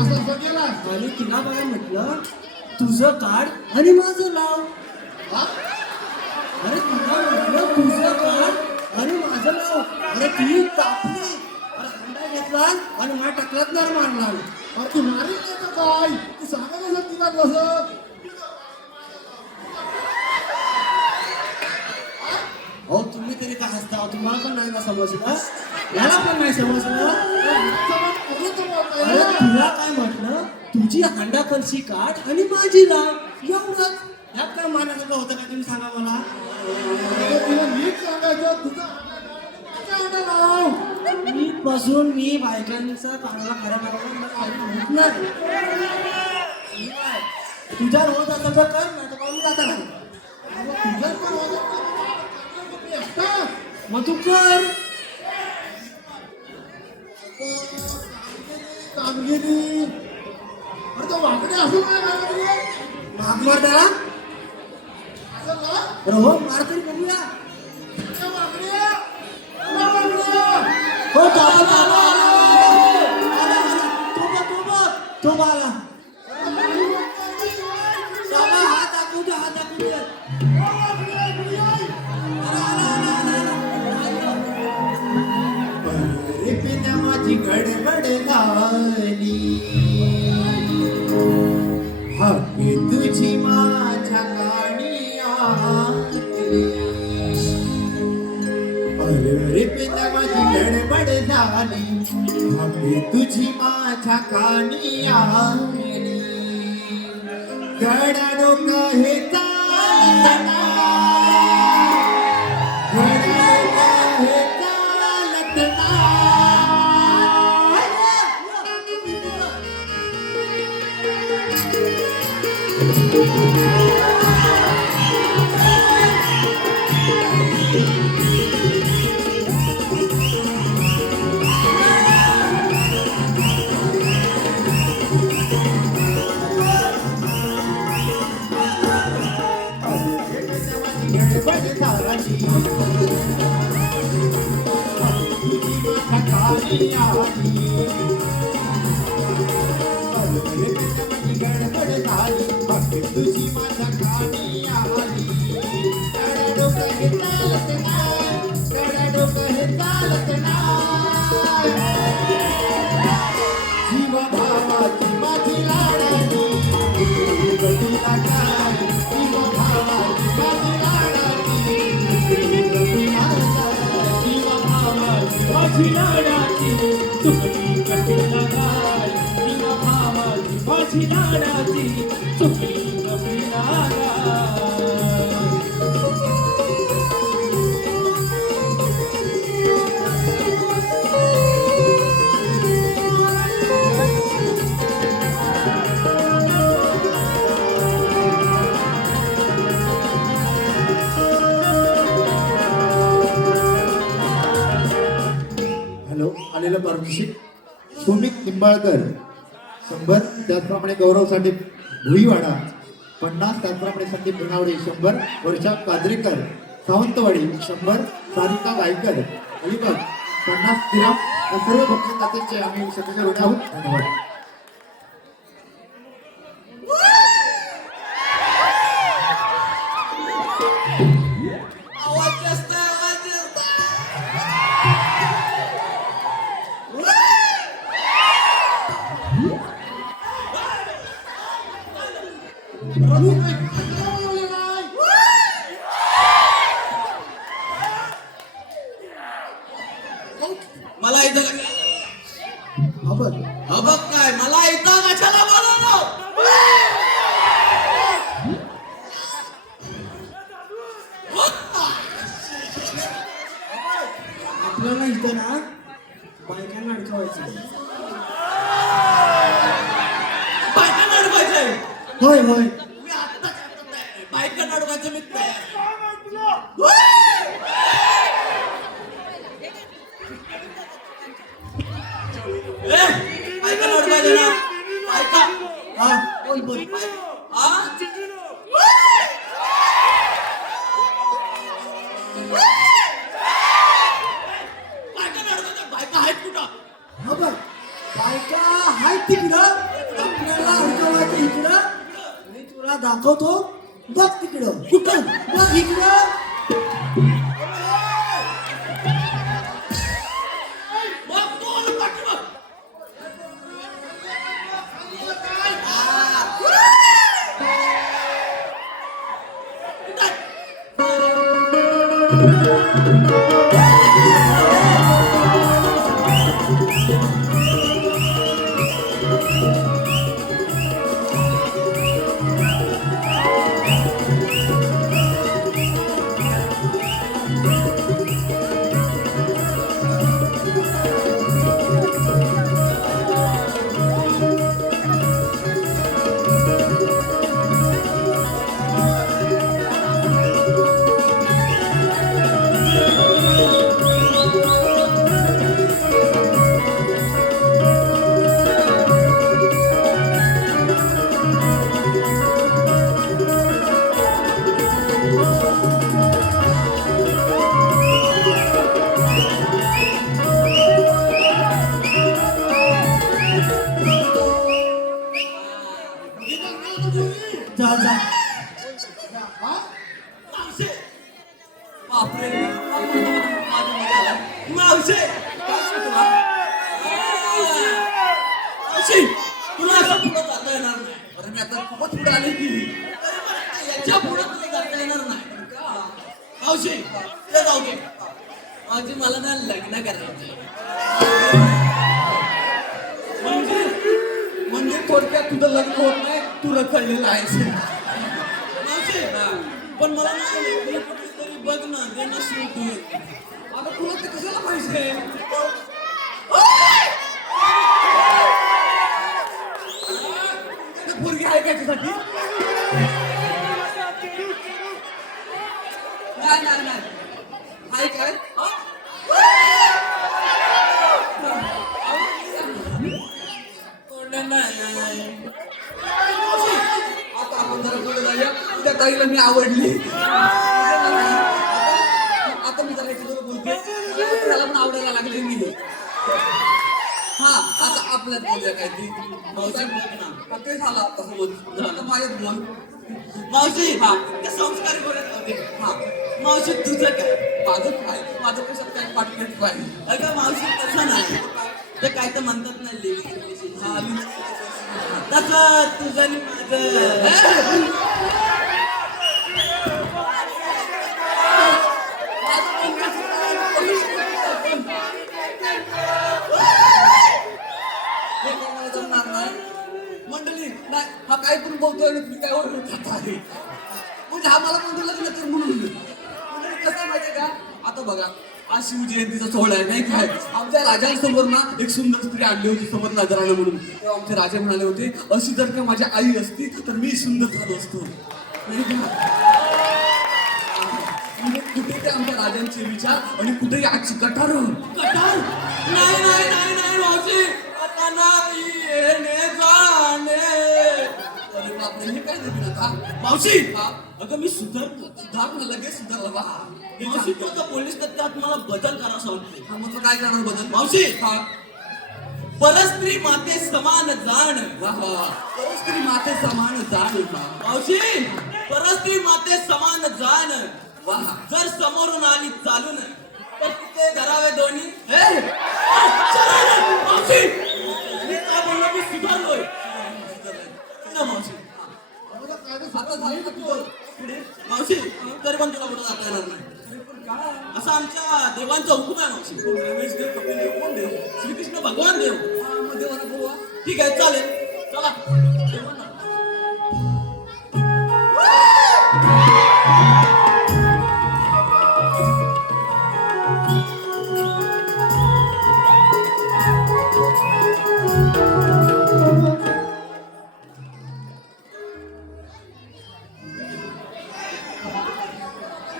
असं गेला आणि तिला बघा म्हटलं तुझं काढ आणि माझं लाव अरे तिला म्हटलं तुझं काढ आणि माझं लाव अरे ती तापली अरे हंडा घेतला आणि माझ्या टकलात नर मारला अरे ती मारी नाही काय तू सांगायला तिला कसं हो तुम्ही तरी काय हसता तुम्हाला पण नाही ना समजलं याला पण नाही समजलं अरे तुला काय म्हटलं तुझी हंडा कलशी काढ आणि माझी लाव एवढंच यात काय मानायचं होतं का तुम्ही सांगा मला नीट सांगायचं तुझा हंडा लाव नीट बसून मी बायकांचा चांगला कार्यक्रम तुझ्या रोज असं कर नाही तर मी जाता नाही तुझ्या पण मग तू कर कामगिरी अरे तो वाकडे असं काय माग मार त्याला अरे हो मार तरी बघूया हो तो बाला हात दाखवू दे माझी गडबड झाली हक्की तुझी माझ्या गाणी अरे पिता माझी गडबड झाली हक्की तुझी माझ्या गाणी गडा डोकं हे चालत तुझी माझ्या खाणी आली डोकं हे चालत नाही डोकं हे चालत नाही जीव भावाची माझी लाडाची गतीला काय जीव भावाची माझी लाडाची जीव भावाची माझी लाडाची तुझी गतीला काय जीव भावाची माझी लाडाची तुझी हॅलो आलेलं पारितोषिक सुमित निंबाळकर 100 त्याचप्रमाणे गौरवसाठी भुईवाडा 50, त्याचप्रमाणे संदीप भिनावडे 100, वर्षा काजरेकर सावंतवाडी 100, सारिका गायकर अलिबाग 50 दिला. या सर्व भक्तांचे आम्ही शुभेच्छा देत आहोत. धन्यवाद. आवाज जास्त आहे, आवाज जास्त आहे. मला इथं बघ काय मला इथं कशाला बोलवलं? आपल्याला इथं ना बायकांना अडकवायचं. बायकांना अडवायचंय. होय मी आत्ता तयार आहे. बायकांना अडवायचं मी तयार आहे. बायकांना अडवायचं ना. बायका हा बोल बोल. हा बायकांना अडवायचं. बायका आहेत कुठं? हा बघ बायका आहेत तिकडं, आपल्याला अडकवायचं इकडं. मी तुला दाखवतो, बघ तिकडं. कुठं? बघ इकडं. मग तू आला पाठीमाग. जा जा. मावशे. बापरे. मावशे. मावशी, तुला असं पुढं जाता येणार नाही. अरे मी आता खूपच पुढे आली की. तरी पण आता याच्या पुढे तुला जाता येणार नाही. का? मावशी, ते जाऊ दे. मावशी मला ना लग्न करायचंय. म्हणजे थोडक्यात तुझं लग्न होत नाही, तू रखडलेला आहेस. मावशी, पण मला ना कुठली तरी बघ ना, दे ना सोडून. आता तुला ते कशाला पाहिजे? पोरगी आहे का त्यासाठी? नाही. आहे काय? नाही. आता आपण जरा पुढे जाऊया. तुझ्या ताईला मी आवडली. आता मी जरा तुला बोलते. त्याला पण आवडायला लागले मी. हा आता आपल्यात बोलूया काहीतरी. मावशी बोल ना. ते झालं आता बोल. आता माझ्यात बोल. मावशी हा ते संस्कारी बोलत होते. हा मावशी तुझं काय? माझं काय? माझं कशात काय पाठवत पाहिजे? अगं मावशी तसं नाही. ते काय तर म्हणतात ना लिव्हिंग तसं तुझं आणि माझं. मंडळी नाही हा काय पण बोलतोय मी काय ओळखत आहे. म्हणजे हा मला म्हणतो लग्न कर म्हणून. मंडळी कसं आहे माहितीये का? आता बघा आज शिवजयंतीचा सोहळा आहे नाही काय. आमच्या राजांसमोर ना एक सुंदर स्त्री आणली होती समोर नजर आलं म्हणून. तेव्हा आमचे राजे म्हणाले होते अशी जर का माझी आई असती तर मी सुंदर झालो असतो. नाही का? म्हणजे कुठे ते आमच्या राजांचे विचार आणि कुठे आजची कटार. नाही मावशी आता नाही येणे जाणे. अरे बाप बापरे हे काय नवीन आता मावशी अगं मी सुधार लगेच सुधारला बा मावशी तू आता पोलीस त्यात मला बदल करायचा वाटते हा मग काय करणार बदल मावशी परस्त्री माते समान जाण परस्त्री माते समान जाण मावशी परस्त्री माते समान जाण जर समोरून आली चालून तर तिथे धरावे दोन्ही मावशी मी काय बोललो मी सुधारलोय मावशी आता झाली ना तू मावशी तरी पण तुला पुढे जाता येणार नाही असा आमच्या देवांचा हुकूम आहे मावशी रमेश देव कपिल देव कोण देव श्रीकृष्ण भगवान देव देवाला बोवा ठीक आहे चालेल चला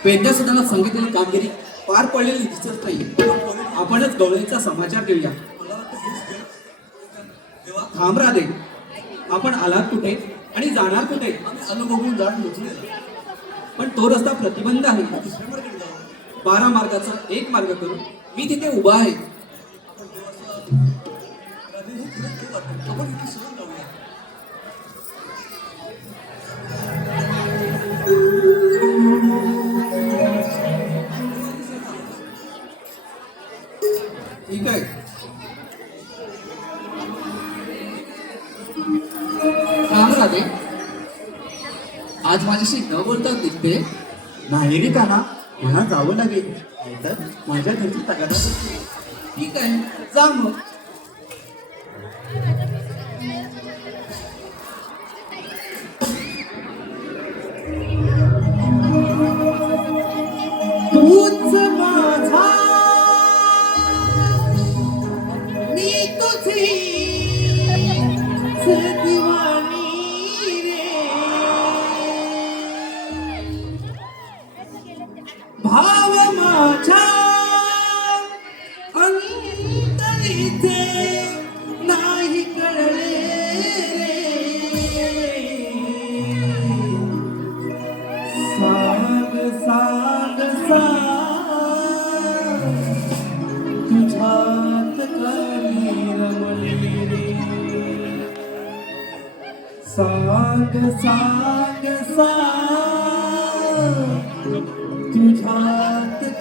पेंड्या सुद्धा सांगितलेली कामगिरी पार पडलेली दिसत नाही आपणच गवळीचा समाचार घेऊया थांब राधे आपण आलात कुठे आणि जाणार कुठे आलो बघून जाण पण तो रस्ता प्रतिबंध आहे 12 मार्गाचा एक मार्ग करून मी तिथे उभा आहे ठीक आहे थांब राधे आज माझ्याशी न बोलता दिसते नाही रे काना मला जावं लागेल नाहीतर माझ्या घरची तगादा ठीक आहे जा मग तूच माझा मी तुझी दिवाणी रे भाव माझ्या अंतरीचे नाही कळले रे सांग तुझ्यात कमी रमले रे सांग तुझ्यात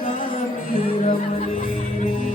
कमी रमले रे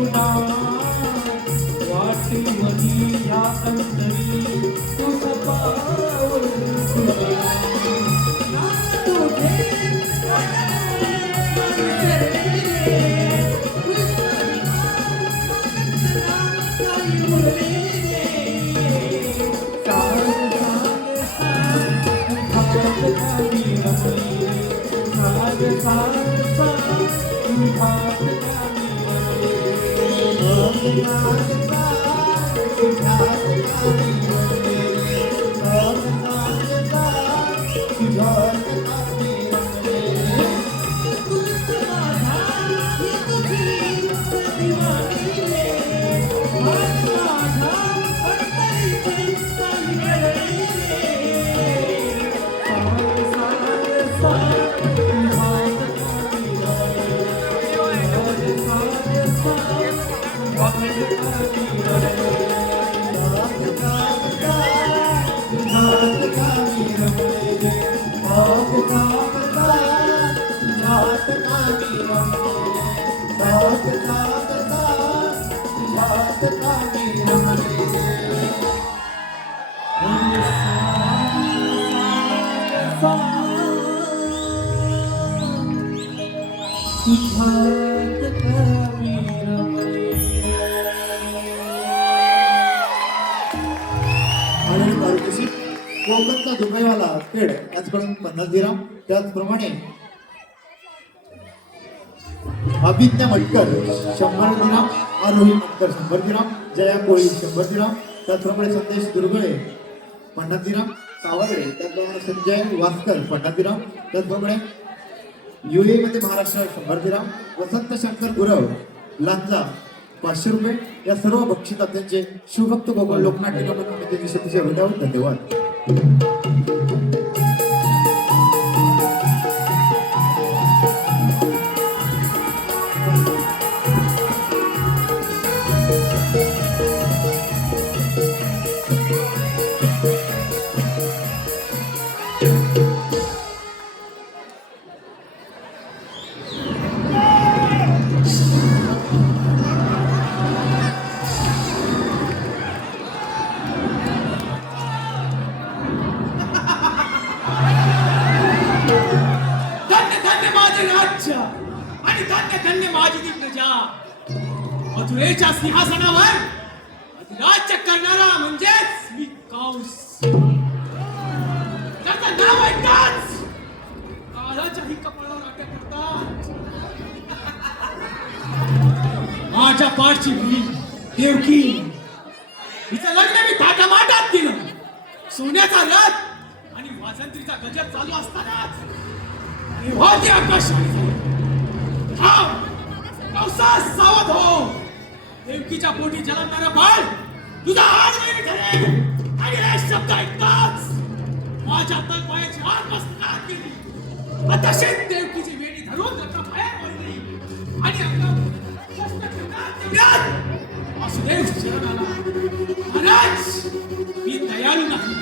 तुला वाटेवरी या अंतरी तुझं पाऊल तुला आणि पारितोषिक कोकणचा दुबईवाला पेड त्याचकडून 50 दिराम. त्याचप्रमाणे अभिज्ञा मटकर 100 दिराम, आरोही मटकर 100 दिराम, जया कोळी 100 दिराम. त्याचप्रमाणे संदेश दुर्गळे 50 दिराम, सावरडे त्याचप्रमाणे संजय वास्कर 50 दिराम. त्याचप्रमाणे UAE मध्ये महाराष्ट्र 100 दिराम, वसंत शंकर गुरव लांजा 500 रुपये. या सर्व बक्षिसात्यांचे शिवभक्त गोकुळ लोकनाट्य कमिटीचे शतशे हृदयावर धन्यवाद. धन्य धन्य माझे राज्य आणि धन्य धन्य माझी ती प्रजा. मथुरेच्या सिंहासनावर राज्य करणारा म्हणजेच मी कंस. त्याचं नाव ऐकताच काळाच्याही कपाळावर आट्या पडतात. माझ्या पाठची मुली देवकी हिचं लग्न मी थाटामाटात केलं. सोन्याचा रथ आणि वाजंत्रीचा गजर चालू असतानाच होती आकाशवाणी झाली. थांब, कंसास सावध हो. देवकीच्या पोटी जलमणारं बाळ तुझा आडवेळी ठरेल. आणि हे शब्द ऐकताच माझ्या तलवारीची आग मस्तकात गेली. तशीच देवकीची वेणी धरून रथ बाहेर पडली आणि वासुदेव शरण आला. महाराज मी दयाळू नाही.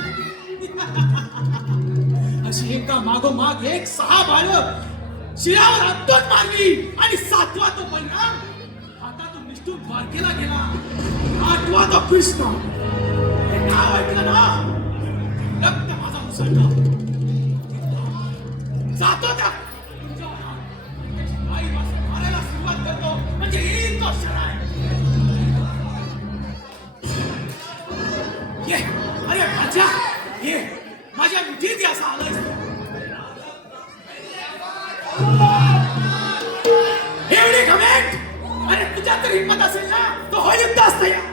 अशी एका मागोमाग एक 6 बाळं शिरावर आपटून मारली आणि 7वा तो परिणाम हातातून निष्ठून द्वारकेला गेला. 8वा तो कृष्ण. हे नाव ऐकलं ना रक्त माझा मुसळलं. जातो त्या आई मारायला सुरुवात करतो म्हणजे येईल तो शराय. ये अरे राजा ये माझ्या मिठीत असा आलाय. एवढी घमेंट अरे तुझ्यात तर हिंमत असेल ना तो हो युद्ध असतं या.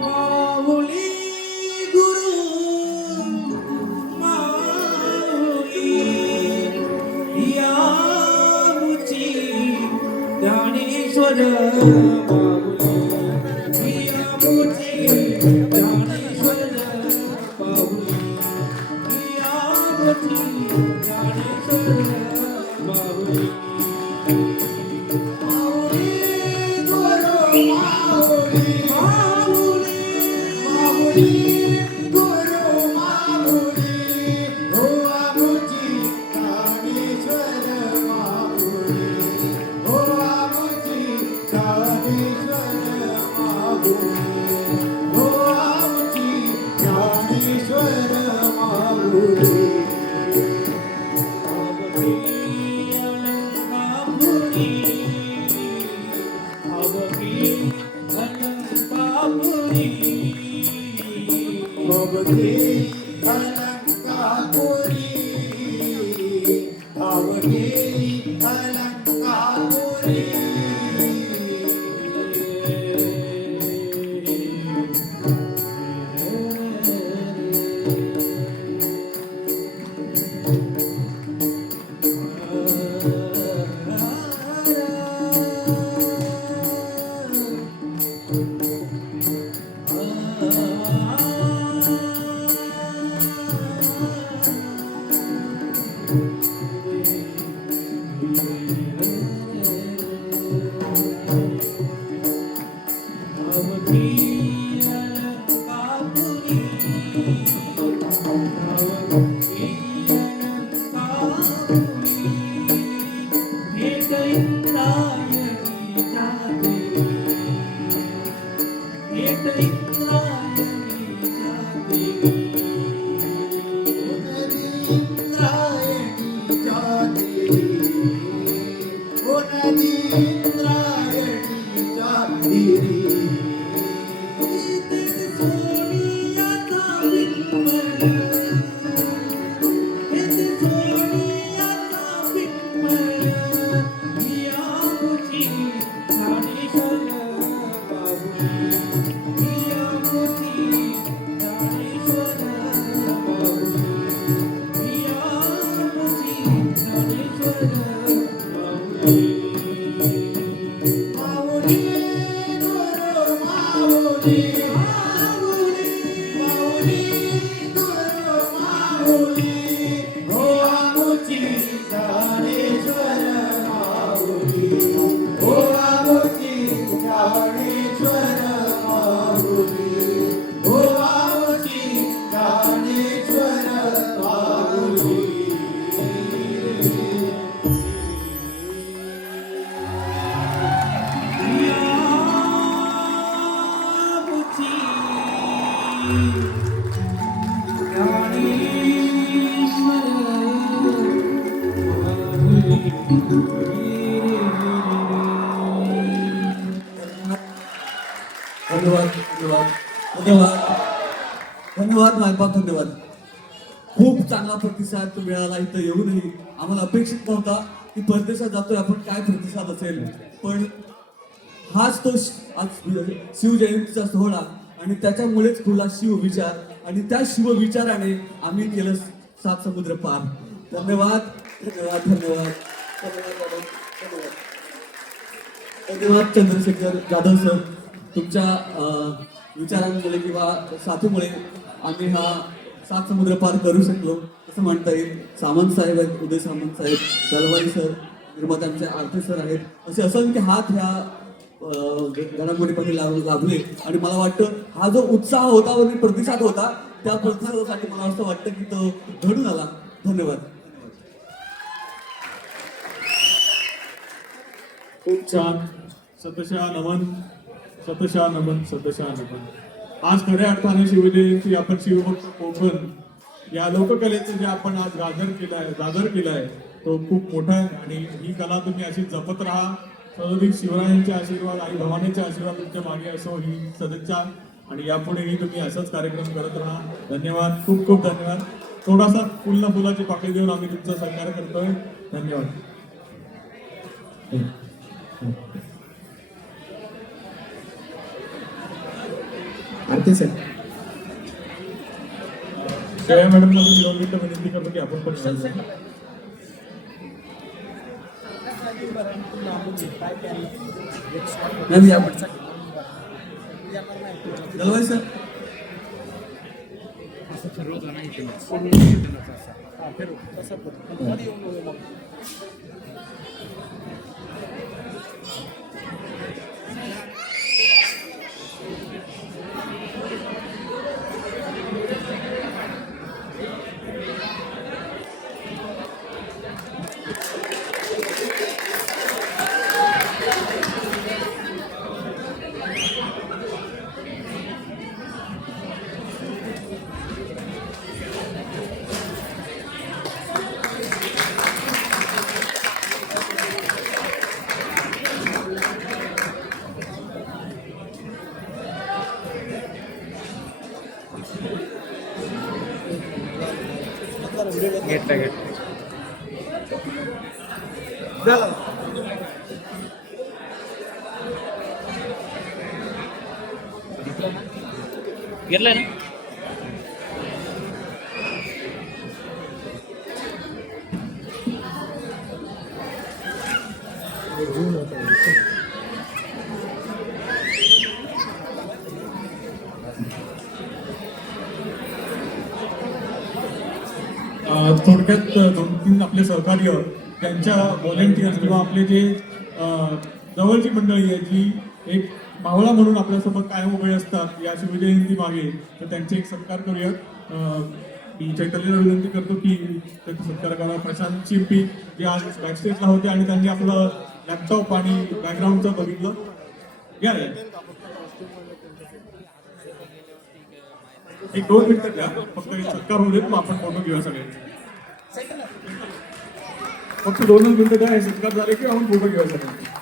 माऊली गुरु माऊली या मुची ज्ञानेश्वर माऊली या मुची ज्ञानेश्वर माऊली या मुची ज्ञानेश्वर माऊली धन्यवाद धन्यवाद धन्यवाद धन्यवाद मायबाप, धन्यवाद. खूप चांगला प्रतिसाद मिळाला. इथं येऊनही आम्हाला अपेक्षित नव्हता की परदेशात जातोय आपण, काय प्रतिसाद असेल. पण हाच तो आज शिवजयंतीचा सोहळा आणि त्याच्यामुळेच खुला शिवविचार आणि त्या शिवविचाराने आम्ही केलं 7 समुद्र पार. धन्यवाद धन्यवाद धन्यवाद धन्यवाद धन्यवाद धन्यवाद चंद्रशेखर जाधव सर. तुमच्या विचारांमुळे किंवा साथीमुळे आम्ही हा 7 समुद्र पार करू शकलो असं म्हणता येईल. सामंत साहेब आहेत, उदय सामंत साहेब, दलवाई सर, निर्मात्यांचे आरती सर आहेत. असे असंख्य हात ह्या घडामोडीमध्ये लाभले आणि मला वाटतं हा जो उत्साह होता आणि प्रतिसाद होता त्या प्रतिसादासाठी मला असं वाटतं की तो घडून आला. धन्यवाद. खूप छान. शतशः नमन शतशः नमन शतशः नमन. आज खऱ्या अर्थाने शिवजयंती आपण शिवभक्त कोकण या लोककलेचं जे आपण आज गाजर केलाय तो खूप मोठा आहे आणि ही कला तुम्ही अशी जपत राहा. सदोदित शिवरायांचे आशीर्वाद आई भवानीचे आशीर्वाद तुमच्या मागे असो ही सदिच्छा आणि यापुढेही तुम्ही असाच कार्यक्रम करत राहा. धन्यवाद, खूप खूप धन्यवाद. थोडासा फुलाची पाकळी देऊन आम्ही तुमचा सत्कार करतोय. धन्यवाद. आरती सर श्रेया मॅडमला मी 2 मिनिटं विनंती करतो की आपण पण बोलायचं. मॅम या दलवाई सर घेतलाय ना थोडक्यात 2-3 आपले सहकार्य त्यांच्या व्हॉलेंटियर्स किंवा आपले जे जवळची मंडळी आहे जी एक मावळा म्हणून आपल्यासोबत कायम उभे असतात या शिवजयंती मागे, तर त्यांचे एक सत्कार करूया. मी चैतन्यला विनंती करतो की त्यांचा सत्कार करा. प्रशांत चिंपी जे आज बॅकस्टेजला होते आणि त्यांनी आपलं लॅपटॉप आणि बॅकग्राऊंडचं बघितलं. या या. एक 2 मिनिटं द्या, फक्त एक सत्कार होऊ देत, मग आपण फोटो घेऊया सगळ्यांचे. फक्त 2 मिनिटं द्या, हे सत्कार झाले की आपण फोटो घेऊया सगळ्यांचे.